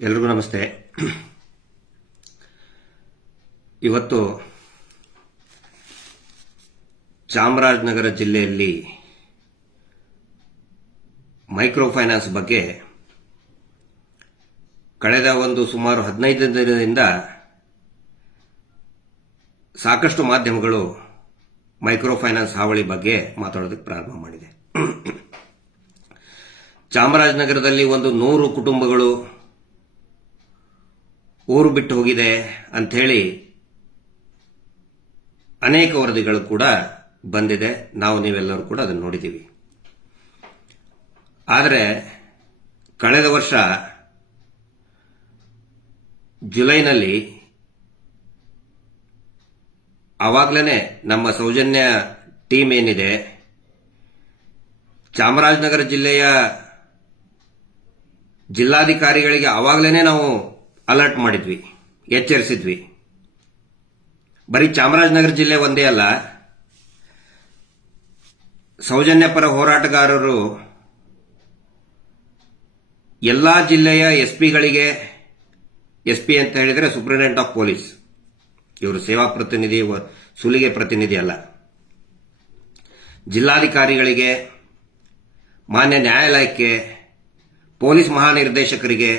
ಎಲ್ರಿಗೂ ನಮಸ್ತೆ. ಇವತ್ತು ಚಾಮರಾಜನಗರ ಜಿಲ್ಲೆಯಲ್ಲಿ ಮೈಕ್ರೋ ಫೈನಾನ್ಸ್ ಬಗ್ಗೆ ಕಳೆದ ಸುಮಾರು 15 ದಿನದಿಂದ ಸಾಕಷ್ಟು ಮಾಧ್ಯಮಗಳು ಮೈಕ್ರೋ ಫೈನಾನ್ಸ್ ಹಾವಳಿ ಬಗ್ಗೆ ಮಾತಾಡೋದಕ್ಕೆ ಪ್ರಾರಂಭ ಮಾಡಿದೆ. ಚಾಮರಾಜನಗರದಲ್ಲಿ 100 ಕುಟುಂಬಗಳು ಊರು ಬಿಟ್ಟು ಹೋಗಿದೆ ಅಂಥೇಳಿ ಅನೇಕ ವರದಿಗಳು ಕೂಡ ಬಂದಿದೆ. ನೀವೆಲ್ಲರೂ ಕೂಡ ಅದನ್ನು ನೋಡಿದ್ದೀವಿ. ಆದರೆ ಕಳೆದ ವರ್ಷ ಜುಲೈನಲ್ಲಿ ಆವಾಗಲೇ ನಮ್ಮ ಸೌಜನ್ಯ ಟೀಮ್ ಏನಿದೆ ಚಾಮರಾಜನಗರ ಜಿಲ್ಲೆಯ ಜಿಲ್ಲಾಧಿಕಾರಿಗಳಿಗೆ ಆವಾಗಲೇ ನಾವು ಅಲರ್ಟ್ ಮಾಡಿದ್ವಿ, ಎಚ್ಚರಿಸಿದ್ವಿ. ಬರೀ ಚಾಮರಾಜನಗರ ಜಿಲ್ಲೆ ಒಂದೇ ಅಲ್ಲ, ಸೌಜನ್ಯ ಪರ ಹೋರಾಟಗಾರರು ಎಲ್ಲಾ ಜಿಲ್ಲೆಯ ಎಸ್ಪಿಗಳಿಗೆ, ಎಸ್ಪಿ ಅಂತ ಹೇಳಿದರೆ ಸೂಪರಿಂಟೆಂಡೆಂಟ್ ಆಫ್ ಪೊಲೀಸ್, ಇವರು ಸೇವಾ ಪ್ರತಿನಿಧಿ, ಸುಲಿಗೆ ಪ್ರತಿನಿಧಿ ಅಲ್ಲ, ಜಿಲ್ಲಾಧಿಕಾರಿಗಳಿಗೆ, ಮಾನ್ಯ ನ್ಯಾಯಾಲಯಕ್ಕೆ, ಪೊಲೀಸ್ ಮಹಾನಿರ್ದೇಶಕರಿಗೆ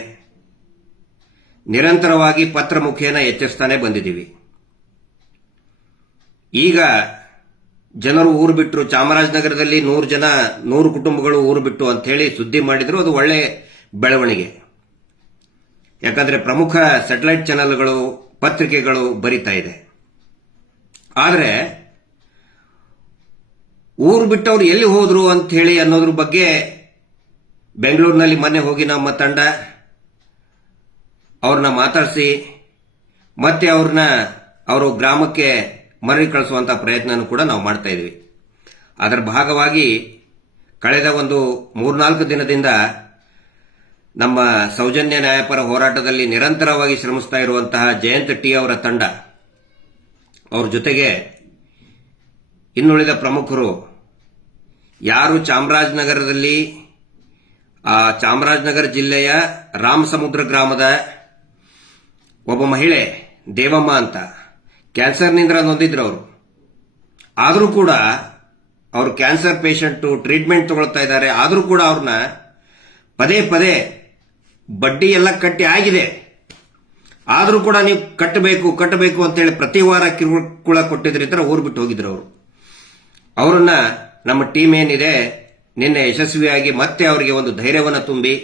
ನಿರಂತರವಾಗಿ ಪತ್ರ ಮುಖೇನ ಎಚ್ಚರಿಸ್ತಾನೆ ಬಂದಿದ್ದೀವಿ. ಈಗ ಜನರು ಊರು ಬಿಟ್ಟರು, ಚಾಮರಾಜನಗರದಲ್ಲಿ 100 ಕುಟುಂಬಗಳು ಊರು ಬಿಟ್ಟು ಅಂತ ಹೇಳಿ ಸುದ್ದಿ ಮಾಡಿದ್ರು. ಅದು ಒಳ್ಳೆ ಬೆಳವಣಿಗೆ. ಯಾಕಂದ್ರೆ ಪ್ರಮುಖ ಸ್ಯಾಟಲೈಟ್ ಚಾನೆಲ್ಗಳು, ಪತ್ರಿಕೆಗಳು ಬರಿತಾ ಇದೆ. ಆದರೆ ಊರು ಬಿಟ್ಟವರು ಎಲ್ಲಿ ಹೋದ್ರು ಅಂತ ಹೇಳಿ ಅನ್ನೋದ್ರ ಬಗ್ಗೆ ಬೆಂಗಳೂರಿನಲ್ಲಿ ಮೊನ್ನೆ ಹೋಗಿ ನಮ್ಮ ತಂಡ ಅವ್ರನ್ನ ಮಾತಾಡಿಸಿ ಮತ್ತೆ ಅವರು ಗ್ರಾಮಕ್ಕೆ ಮರಳಿ ಕಳಿಸುವಂತಹ ಪ್ರಯತ್ನ ಕೂಡ ನಾವು ಮಾಡ್ತಾ ಇದ್ವಿ. ಅದರ ಭಾಗವಾಗಿ ಕಳೆದ 3-4 ದಿನದಿಂದ ನಮ್ಮ ಸೌಜನ್ಯ ನ್ಯಾಯಪರ ಹೋರಾಟದಲ್ಲಿ ನಿರಂತರವಾಗಿ ಶ್ರಮಿಸ್ತಾ ಇರುವಂತಹ ಜಯಂತ್ ಟಿ ಅವರ ತಂಡ, ಅವ್ರ ಜೊತೆಗೆ ಇನ್ನುಳಿದ ಪ್ರಮುಖರು ಯಾರು ಚಾಮರಾಜನಗರದಲ್ಲಿ, ಚಾಮರಾಜನಗರ ಜಿಲ್ಲೆಯ ರಾಮಸಮುದ್ರ ಗ್ರಾಮದ ಒಬ್ಬ ಮಹಿಳೆ ದೇವಮ್ಮ ಅಂತ ಕ್ಯಾನ್ಸರ್ನಿಂದ ನೊಂದಿದ್ರು. ಅವರು ಆದರೂ ಕೂಡ ಅವರು ಕ್ಯಾನ್ಸರ್ ಪೇಷಂಟ್, ಟ್ರೀಟ್ಮೆಂಟ್ ತಗೊಳ್ತಾ ಇದ್ದಾರೆ. ಆದರೂ ಕೂಡ ಅವ್ರನ್ನ ಪದೇ ಪದೇ ಬಡ್ಡಿ ಎಲ್ಲ ಕಟ್ಟಿ ಆಗಿದೆ, ಆದರೂ ಕೂಡ ನೀವು ಕಟ್ಟಬೇಕು ಅಂತೇಳಿ ಪ್ರತಿ ವಾರ ಕಿರುಕುಳ ಕೊಟ್ಟಿದ್ರಿಂದ ಊರು ಬಿಟ್ಟು ಹೋಗಿದ್ರು. ಅವರನ್ನ ನಮ್ಮ ಟೀಮ್ ಏನಿದೆ ನಿನ್ನೆ ಯಶಸ್ವಿಯಾಗಿ ಮತ್ತೆ ಅವರಿಗೆ ಒಂದು ಧೈರ್ಯವನ್ನು ತುಂಬಿ,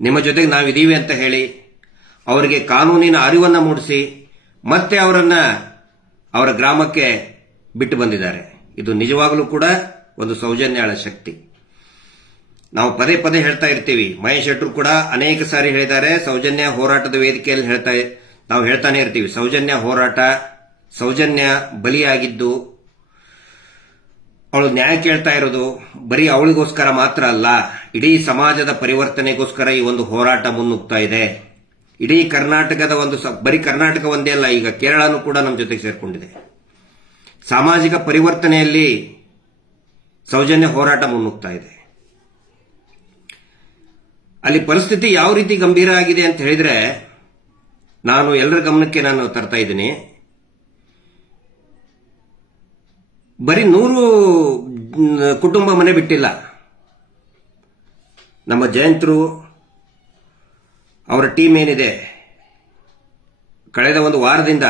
ನಿಮ್ಮ ಜೊತೆಗೆ ನಾವಿದ್ದೀವಿ ಅಂತ ಹೇಳಿ ಅವರಿಗೆ ಕಾನೂನಿನ ಅರಿವನ್ನು ಮೂಡಿಸಿ ಮತ್ತೆ ಅವರ ಗ್ರಾಮಕ್ಕೆ ಬಿಟ್ಟು ಬಂದಿದ್ದಾರೆ. ಇದು ನಿಜವಾಗಲೂ ಕೂಡ ಒಂದು ಸೌಜನ್ಯಳ ಶಕ್ತಿ. ನಾವು ಪದೇ ಪದೇ ಹೇಳ್ತಾ ಇರ್ತೀವಿ, ಮಹೇಶ್ ಶೆಟ್ಟರು ಕೂಡ ಅನೇಕ ಸಾರಿ ಹೇಳಿದ್ದಾರೆ, ಸೌಜನ್ಯ ಹೋರಾಟದ ವೇದಿಕೆಯಲ್ಲಿ ನಾವು ಹೇಳ್ತಾನೆ ಇರ್ತೀವಿ, ಸೌಜನ್ಯ ಹೋರಾಟ, ಸೌಜನ್ಯ ಬಲಿಯಾಗಿದ್ದು ಅವಳು ನ್ಯಾಯ ಕೇಳ್ತಾ ಇರೋದು ಬರೀ ಅವಳಿಗೋಸ್ಕರ ಮಾತ್ರ ಅಲ್ಲ, ಇಡೀ ಸಮಾಜದ ಪರಿವರ್ತನೆಗೋಸ್ಕರ ಈ ಒಂದು ಹೋರಾಟ ಮುನ್ನುಗ್ತಾ ಇದೆ. ಇಡೀ ಕರ್ನಾಟಕದ ಬರೀ ಕರ್ನಾಟಕ ಒಂದೇ ಅಲ್ಲ, ಈಗ ಕೇರಳನೂ ಕೂಡ ನಮ್ಮ ಜೊತೆಗೆ ಸೇರ್ಕೊಂಡಿದೆ. ಸಾಮಾಜಿಕ ಪರಿವರ್ತನೆಯಲ್ಲಿ ಸೌಜನ್ಯ ಹೋರಾಟ ಮುನ್ನುಗ್ತಾ ಇದೆ. ಅಲ್ಲಿ ಪರಿಸ್ಥಿತಿ ಯಾವ ರೀತಿ ಗಂಭೀರ ಆಗಿದೆ ಅಂತ ಹೇಳಿದ್ರೆ, ನಾನು ಎಲ್ಲರ ಗಮನಕ್ಕೆ ತರ್ತಾ ಇದ್ದೀನಿ. ಬರೀ 100 ಕುಟುಂಬ ಮನೆ ಬಿಟ್ಟಿಲ್ಲ. ನಮ್ಮ ಜಯಂತರು ಅವರ ಟೀಮ್ ಏನಿದೆ, ಕಳೆದ ವಾರದಿಂದ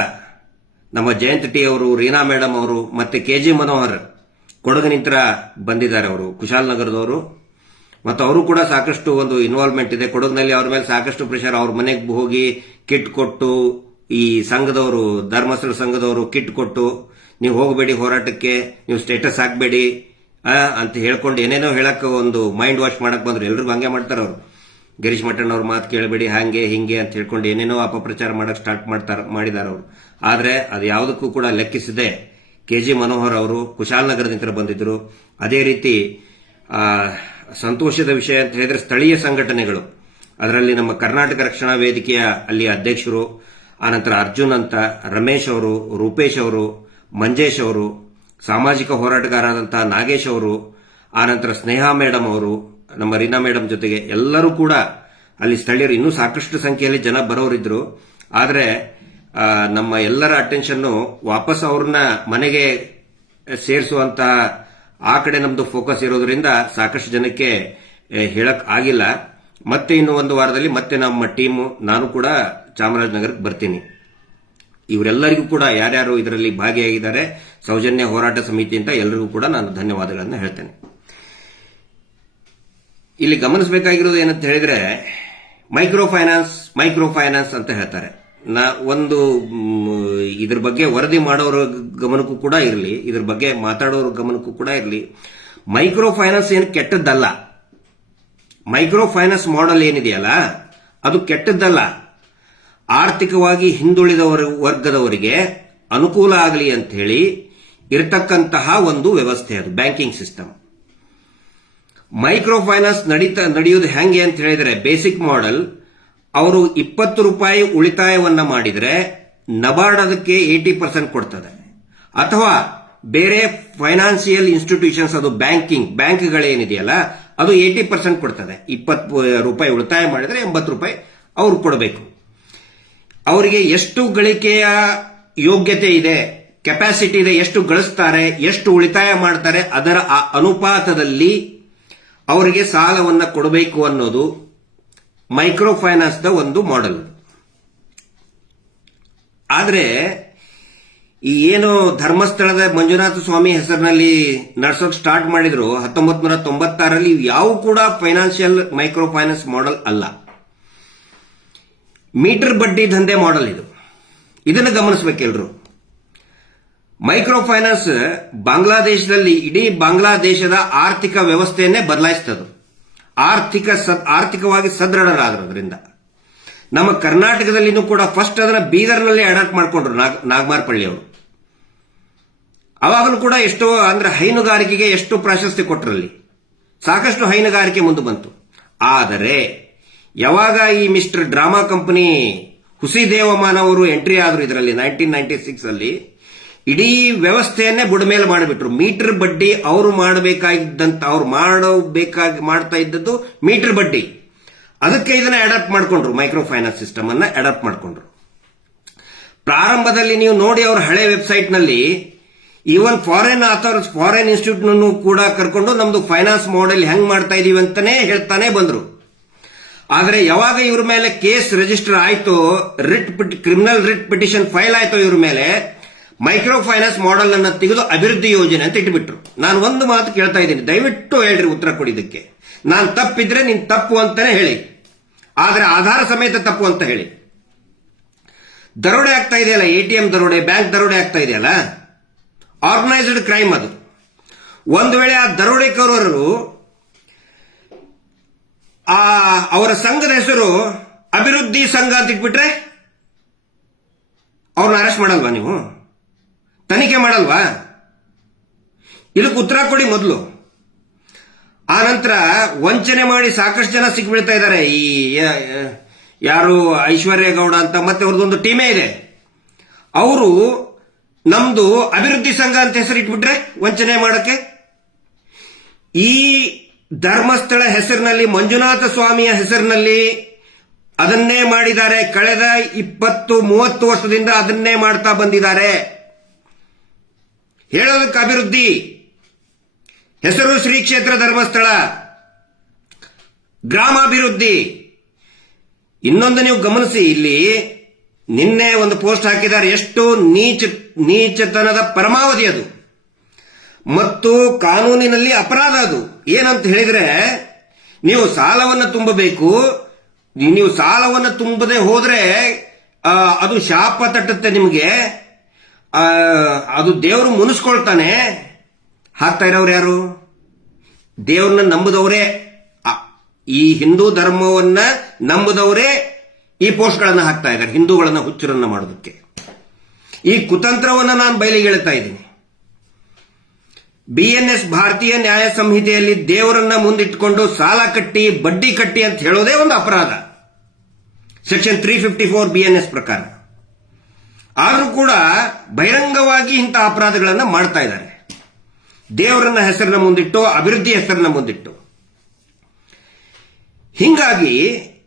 ನಮ್ಮ ಜಯಂತ್ ಟಿ ಅವರು, ರೀನಾ ಮೇಡಮ್ ಅವರು, ಮತ್ತೆ KG ಮನೋಹರ್ ಕೊಡಗಿನಿಂದ ಬಂದಿದ್ದಾರೆ. ಅವರು ಕುಶಾಲನಗರದವರು ಮತ್ತು ಅವರು ಕೂಡ ಸಾಕಷ್ಟು ಇನ್ವಾಲ್ವ್ಮೆಂಟ್ ಇದೆ ಕೊಡಗಿನಲ್ಲಿ. ಅವ್ರ ಮೇಲೆ ಸಾಕಷ್ಟು ಪ್ರೆಷರ್. ಅವ್ರ ಮನೆಗೆ ಹೋಗಿ ಕಿಟ್ ಕೊಟ್ಟು, ಈ ಸಂಘದವರು, ಧರ್ಮಸ್ಥಳ ಸಂಘದವರು ಕಿಟ್ ಕೊಟ್ಟು, ನೀವು ಹೋಗಬೇಡಿ ಹೋರಾಟಕ್ಕೆ, ನೀವು ಸ್ಟೇಟಸ್ ಹಾಕಬೇಡಿ ಅಂತ ಹೇಳ್ಕೊಂಡು ಏನೇನೋ ಹೇಳಕ್ ಮೈಂಡ್ ವಾಶ್ ಮಾಡಕ್ ಬಂದ್ರು. ಎಲ್ರಿಗೂ ಹಂಗೆ ಮಾಡ್ತಾರೆ ಅವರು. ಗಿರೀಶ್ ಮಠಣ್ಣ ಅವ್ರ ಮಾತು ಕೇಳಬೇಡಿ, ಹಾಗೆ ಹಿಂಗೆ ಅಂತ ಹೇಳ್ಕೊಂಡು ಏನೇನೋ ಅಪಪ್ರಚಾರ ಮಾಡಕ್ ಸ್ಟಾರ್ಟ್ ಮಾಡಿದ್ದಾರೆ ಅವರು. ಆದ್ರೆ ಅದು ಯಾವುದಕ್ಕೂ ಕೂಡ ಲೆಕ್ಕಿಸದೆ KG ಮನೋಹರ್ ಅವರು ಕುಶಾಲನಗರದಿಂದ ಬಂದಿದ್ರು. ಅದೇ ರೀತಿ ಸಂತೋಷದ ವಿಷಯ ಅಂತ ಹೇಳಿದ್ರೆ ಸ್ಥಳೀಯ ಸಂಘಟನೆಗಳು, ಅದರಲ್ಲಿ ನಮ್ಮ ಕರ್ನಾಟಕ ರಕ್ಷಣಾ ವೇದಿಕೆಯ ಅಲ್ಲಿ ಅಧ್ಯಕ್ಷರು, ಆನಂತರ ಅರ್ಜುನ್ ಅಂತ, ರಮೇಶ್ ಅವರು, ರೂಪೇಶ್ ಅವರು, ಮಂಜೇಶ್ ಅವರು, ಸಾಮಾಜಿಕ ಹೋರಾಟಗಾರರಾದಂತಹ ನಾಗೇಶ್ ಅವರು, ಆನಂತರ ಸ್ನೇಹಾ ಮೇಡಮ್ ಅವರು, ನಮ್ಮ ರೀನಾ ಮೇಡಮ್ ಜೊತೆಗೆ ಎಲ್ಲರೂ ಕೂಡ ಅಲ್ಲಿ ಸ್ಥಳೀಯರು ಇನ್ನೂ ಸಾಕಷ್ಟು ಸಂಖ್ಯೆಯಲ್ಲಿ ಜನ ಬರೋರಿದ್ರು. ಆದರೆ ನಮ್ಮ ಎಲ್ಲರ ಅಟೆನ್ಷನ್ ವಾಪಸ್ ಅವ್ರನ್ನ ಮನೆಗೆ ಸೇರಿಸುವಂತ ಆ ಕಡೆ ನಮ್ದು ಫೋಕಸ್ ಇರೋದ್ರಿಂದ ಸಾಕಷ್ಟು ಜನಕ್ಕೆ ಹೇಳಕ್ ಆಗಿಲ್ಲ. ಮತ್ತೆ ಇನ್ನು ಒಂದು ವಾರದಲ್ಲಿ ಮತ್ತೆ ನಮ್ಮ ಟೀಮು, ನಾನು ಕೂಡ ಚಾಮರಾಜನಗರಕ್ಕೆ ಬರ್ತೀನಿ. ಇವರೆಲ್ಲರಿಗೂ ಕೂಡ ಯಾರ್ಯಾರು ಇದರಲ್ಲಿ ಭಾಗಿಯಾಗಿದ್ದಾರೆ ಸೌಜನ್ಯ ಹೋರಾಟ ಸಮಿತಿ ಅಂತ ಎಲ್ಲರಿಗೂ ಕೂಡ ನಾನು ಧನ್ಯವಾದಗಳನ್ನು ಹೇಳ್ತೇನೆ. ಇಲ್ಲಿ ಗಮನಿಸಬೇಕಾಗಿರೋದು ಏನಂತ ಹೇಳಿದ್ರೆ, ಮೈಕ್ರೋ ಫೈನಾನ್ಸ್ ಅಂತ ಹೇಳ್ತಾರೆ. ಒಂದು ಇದ್ರ ಬಗ್ಗೆ ವರದಿ ಮಾಡೋರ ಗಮನಕ್ಕೂ ಕೂಡ ಇರಲಿ, ಇದ್ರ ಬಗ್ಗೆ ಮಾತಾಡೋರ ಗಮನಕ್ಕೂ ಕೂಡ ಇರಲಿ. ಮೈಕ್ರೋ ಫೈನಾನ್ಸ್ ಏನು ಕೆಟ್ಟದ್ದಲ್ಲ. ಮೈಕ್ರೋ ಫೈನಾನ್ಸ್ ಮಾಡೆಲ್ ಏನಿದೆಯಲ್ಲ ಅದು ಕೆಟ್ಟದ್ದಲ್ಲ. ಆರ್ಥಿಕವಾಗಿ ಹಿಂದುಳಿದ ವರ್ಗದವರಿಗೆ ಅನುಕೂಲ ಆಗಲಿ ಅಂತ ಹೇಳಿ ಇರತಕ್ಕಂತಹ ಒಂದು ವ್ಯವಸ್ಥೆ ಅದು, ಬ್ಯಾಂಕಿಂಗ್ ಸಿಸ್ಟಮ್. ಮೈಕ್ರೋ ಫೈನಾನ್ಸ್ ನಡೆಯುವುದು ಹೆಂಗೆ ಅಂತ ಹೇಳಿದ್ರೆ, ಬೇಸಿಕ್ ಮಾಡೆಲ್, ಅವರು 20 ರೂಪಾಯಿ ಉಳಿತಾಯವನ್ನ ಮಾಡಿದ್ರೆ ನಬಾರ್ಡ್ ಅದಕ್ಕೆ 80% ಕೊಡ್ತದೆ. ಅಥವಾ ಬೇರೆ ಫೈನಾನ್ಸಿಯಲ್ ಇನ್ಸ್ಟಿಟ್ಯೂಷನ್ಸ್, ಅದು ಬ್ಯಾಂಕ್ಗಳೇನಿದೆಯಲ್ಲ ಅದು 80% ಕೊಡ್ತದೆ. 20 ರೂಪಾಯಿ ಉಳಿತಾಯ ಮಾಡಿದ್ರೆ 80 ರೂಪಾಯಿ ಅವ್ರು ಕೊಡಬೇಕು. ಅವರಿಗೆ ಎಷ್ಟು ಗಳಿಕೆಯ ಯೋಗ್ಯತೆ ಇದೆ, ಕೆಪಾಸಿಟಿ ಇದೆ, ಎಷ್ಟು ಗಳಿಸ್ತಾರೆ, ಎಷ್ಟು ಉಳಿತಾಯ ಮಾಡ್ತಾರೆ, ಅದರ ಆ ಅನುಪಾತದಲ್ಲಿ ಅವರಿಗೆ ಸಾಲವನ್ನ ಕೊಡಬೇಕು ಅನ್ನೋದು ಮೈಕ್ರೋ ಫೈನಾನ್ಸ್ ದ ಒಂದು ಮಾಡೆಲ್. ಆದ್ರೆ ಈ ಏನು ಧರ್ಮಸ್ಥಳದ ಮಂಜುನಾಥ ಸ್ವಾಮಿ ಹೆಸರಿನಲ್ಲಿ ನಡೆಸೋಕೆ ಸ್ಟಾರ್ಟ್ ಮಾಡಿದ್ರು 1996ರಲ್ಲಿ, ಯಾವ ಕೂಡ ಮೈಕ್ರೋ ಫೈನಾನ್ಸ್ ಮಾಡೆಲ್ ಅಲ್ಲ. ಮೀಟರ್ ಬಡ್ಡಿ ದಂಧೆ ಮಾಡೆಲ್ ಇದು. ಇದನ್ನು ಗಮನಿಸಬೇಕೆಲ್ಲರೂ. ಮೈಕ್ರೋ ಫೈನಾನ್ಸ್ ಬಾಂಗ್ಲಾದೇಶದಲ್ಲಿ, ಇಡೀ ಬಾಂಗ್ಲಾದೇಶದ ಆರ್ಥಿಕ ವ್ಯವಸ್ಥೆಯನ್ನೇ ಬದಲಾಯಿಸ್ತದೆ. ಆರ್ಥಿಕವಾಗಿ ಸದೃಢರಾದ್ರಿಂದ ನಮ್ಮ ಕರ್ನಾಟಕದಲ್ಲಿನೂ ಕೂಡ ಫಸ್ಟ್ ಅದನ್ನ ಬೀದರ್ನಲ್ಲಿ ಅಡಾಪ್ಟ್ ಮಾಡಿಕೊಂಡ್ರು ನಾಗಮಾರ್ಪಳ್ಳಿ ಅವರು. ಅವಾಗಲೂ ಕೂಡ ಎಷ್ಟೋ ಅಂದ್ರೆ ಹೈನುಗಾರಿಕೆಗೆ ಎಷ್ಟು ಪ್ರಾಶಸ್ತ್ಯ ಕೊಟ್ಟರಲ್ಲಿ, ಸಾಕಷ್ಟು ಹೈನುಗಾರಿಕೆ ಮುಂದೆ ಬಂತು. ಆದರೆ ಯಾವಾಗ ಈ ಮಿಸ್ಟರ್ ಡ್ರಾಮಾ ಕಂಪನಿ ಹುಸಿದೇವಮಾನ ಅವರು ಎಂಟ್ರಿ ಆದ್ರು ಇದರಲ್ಲಿ 1996 ಅಲ್ಲಿ, ಇಡೀ ವ್ಯವಸ್ಥೆಯನ್ನೇ ಬುಡಮೇಲೆ ಮಾಡಿಬಿಟ್ರು. ಮೀಟರ್ ಬಡ್ಡಿ ಅವರು ಮಾಡ್ತಾ ಇದ್ದದ್ದು ಮೀಟರ್ ಬಡ್ಡಿ. ಅದಕ್ಕೆ ಇದನ್ನ ಅಡಾಪ್ಟ್ ಮಾಡ್ಕೊಂಡ್ರು, ಮೈಕ್ರೋ ಫೈನಾನ್ಸ್ ಸಿಸ್ಟಮ್ ಅನ್ನ ಅಡಾಪ್ಟ್ ಮಾಡ್ಕೊಂಡ್ರು. ಪ್ರಾರಂಭದಲ್ಲಿ ನೀವು ನೋಡಿ ಅವರ ಹಳೆ ವೆಬ್ಸೈಟ್ ನಲ್ಲಿ ಈವನ್ ಫಾರಿನ್ ಇನ್ಸ್ಟಿಟ್ಯೂಟ್ ಕೂಡ ಕರ್ಕೊಂಡು ನಮ್ದು ಫೈನಾನ್ಸ್ ಮಾಡೆಲ್ ಹೆಂಗ್ ಮಾಡ್ತಾ ಇದೀವಿ ಅಂತಾನೆ ಹೇಳ್ತಾನೆ ಬಂದ್ರು. ಆದ್ರೆ ಯಾವಾಗ ಇವ್ರ ಮೇಲೆ ಕೇಸ್ ರಿಜಿಸ್ಟರ್ ಆಯ್ತು, ಕ್ರಿಮಿನಲ್ ರಿಟ್ ಪಿಟಿಷನ್ ಫೈಲ್ ಆಯ್ತು ಇವ್ರ ಮೇಲೆ, ಮೈಕ್ರೋ ಫೈನಾನ್ಸ್ ಮಾಡೆಲ್ ಅನ್ನ ತೆಗೆದು ಅಭಿವೃದ್ಧಿ ಯೋಜನೆ ಅಂತ ಇಟ್ಬಿಟ್ರು. ನಾನು ಒಂದು ಮಾತು ಕೇಳ್ತಾ ಇದ್ದೀನಿ, ದಯವಿಟ್ಟು ಹೇಳ್ರಿ ಉತ್ತರ ಕೊಡಿದ್ದಕ್ಕೆ. ನಾನು ತಪ್ಪಿದ್ರೆ ನೀನ್ ತಪ್ಪು ಅಂತಾನೆ ಹೇಳಿ, ಆದ್ರೆ ಆಧಾರ ಸಮೇತ ತಪ್ಪು ಅಂತ ಹೇಳಿ. ದರೋಡೆ ಆಗ್ತಾ ಇದೆಯಲ್ಲ, ATM ದರೋಡೆ, ಬ್ಯಾಂಕ್ ದರೋಡೆ ಆಗ್ತಾ ಇದೆಯಲ್ಲ, ಆರ್ಗನೈಸ್ಡ್ ಕ್ರೈಮ್ ಅದು. ಒಂದು ವೇಳೆ ಆ ದರೋಡೆಕೋರರು ಅವರ ಸಂಘದ ಹೆಸರು ಅಭಿವೃದ್ಧಿ ಸಂಘ ಅಂತ ಇಟ್ಬಿಟ್ರೆ ಅವ್ರನ್ನ ಅರೆಸ್ಟ್ ಮಾಡಲ್ವಾ ನೀವು? ತನಿಖೆ ಮಾಡಲ್ವಾ? ಇದಕ್ಕೆ ಉತ್ತರ ಕೊಡಿ ಮೊದಲು. ಆ ನಂತರ ವಂಚನೆ ಮಾಡಿ ಸಾಕಷ್ಟು ಜನ ಸಿಕ್ಬಿಡ್ತಾ ಇದ್ದಾರೆ. ಈ ಯಾರು ಐಶ್ವರ್ಯ ಗೌಡ ಅಂತ ಮತ್ತೆ ಅವ್ರದ್ದೊಂದು ಟೀಮೇ ಇದೆ. ಅವರು ನಮ್ದು ಅಭಿವೃದ್ಧಿ ಸಂಘ ಅಂತ ಹೆಸರಿಟ್ಬಿಟ್ರೆ ವಂಚನೆ ಮಾಡಕ್ಕೆ, ಈ ಧರ್ಮಸ್ಥಳ ಹೆಸರಿನಲ್ಲಿ, ಮಂಜುನಾಥ ಸ್ವಾಮಿಯ ಹೆಸರಿನಲ್ಲಿ ಅದನ್ನೇ ಮಾಡಿದ್ದಾರೆ. ಕಳೆದ 20-30 ವರ್ಷದಿಂದ ಅದನ್ನೇ ಮಾಡ್ತಾ ಬಂದಿದ್ದಾರೆ. ಹೇಳೋದಕ್ಕೆ ಅಭಿವೃದ್ಧಿ, ಹೆಸರು ಶ್ರೀ ಕ್ಷೇತ್ರ ಧರ್ಮಸ್ಥಳ, ಗ್ರಾಮಾಭಿವೃದ್ಧಿ. ಇನ್ನೊಂದು ನೀವು ಗಮನಿಸಿ, ಇಲ್ಲಿ ನಿನ್ನೆ ಒಂದು ಪೋಸ್ಟ್ ಹಾಕಿದ್ದಾರೆ, ಎಷ್ಟು ನೀಚತನದ ಪರಮಾವಧಿ ಅದು ಮತ್ತು ಕಾನೂನಿನಲ್ಲಿ ಅಪರಾಧ ಅದು. ಏನಂತ ಹೇಳಿದ್ರೆ, ನೀವು ಸಾಲವನ್ನು ತುಂಬಬೇಕು, ನೀವು ಸಾಲವನ್ನು ತುಂಬದೆ ಹೋದ್ರೆ ಅದು ಶಾಪ ತಟ್ಟುತ್ತೆ ನಿಮಗೆ, ಅದು ದೇವರು ಮುನಿಸ್ಕೊಳ್ತಾನೆ. ಹಾಕ್ತಾ ಇರೋರು ಯಾರು? ದೇವ್ರನ್ನ ನಂಬುದವರೇ, ಈ ಹಿಂದೂ ಧರ್ಮವನ್ನ ನಂಬುದವರೇ ಈ ಪೋಸ್ಟ್ಗಳನ್ನ ಹಾಕ್ತಾ ಇದ್ದಾರೆ, ಹಿಂದೂಗಳನ್ನ ಹುಚ್ಚರನ್ನ ಮಾಡೋದಕ್ಕೆ. ಈ ಕುತಂತ್ರವನ್ನ ನಾನು ಬಯಲಿಗೆ ಹೇಳ್ತಾ ಇದ್ದೀನಿ. BNS ಭಾರತೀಯ ನ್ಯಾಯ ಸಂಹಿತೆಯಲ್ಲಿ ದೇವರನ್ನ ಮುಂದಿಟ್ಟುಕೊಂಡು ಸಾಲ ಕಟ್ಟಿ ಬಡ್ಡಿ ಕಟ್ಟಿ ಅಂತ ಹೇಳೋದೇ ಒಂದು ಅಪರಾಧ, ಸೆಕ್ಷನ್ 354 BNS ಪ್ರಕಾರ. ಆದ್ರೂ ಕೂಡ ಬಹಿರಂಗವಾಗಿ ಇಂತಹ ಅಪರಾಧಗಳನ್ನ ಮಾಡ್ತಾ ಇದ್ದಾರೆ, ದೇವರನ್ನ ಹೆಸರನ್ನ ಮುಂದಿಟ್ಟು, ಅಭಿವೃದ್ಧಿ ಹೆಸರನ್ನ ಮುಂದಿಟ್ಟು. ಹಿಂಗಾಗಿ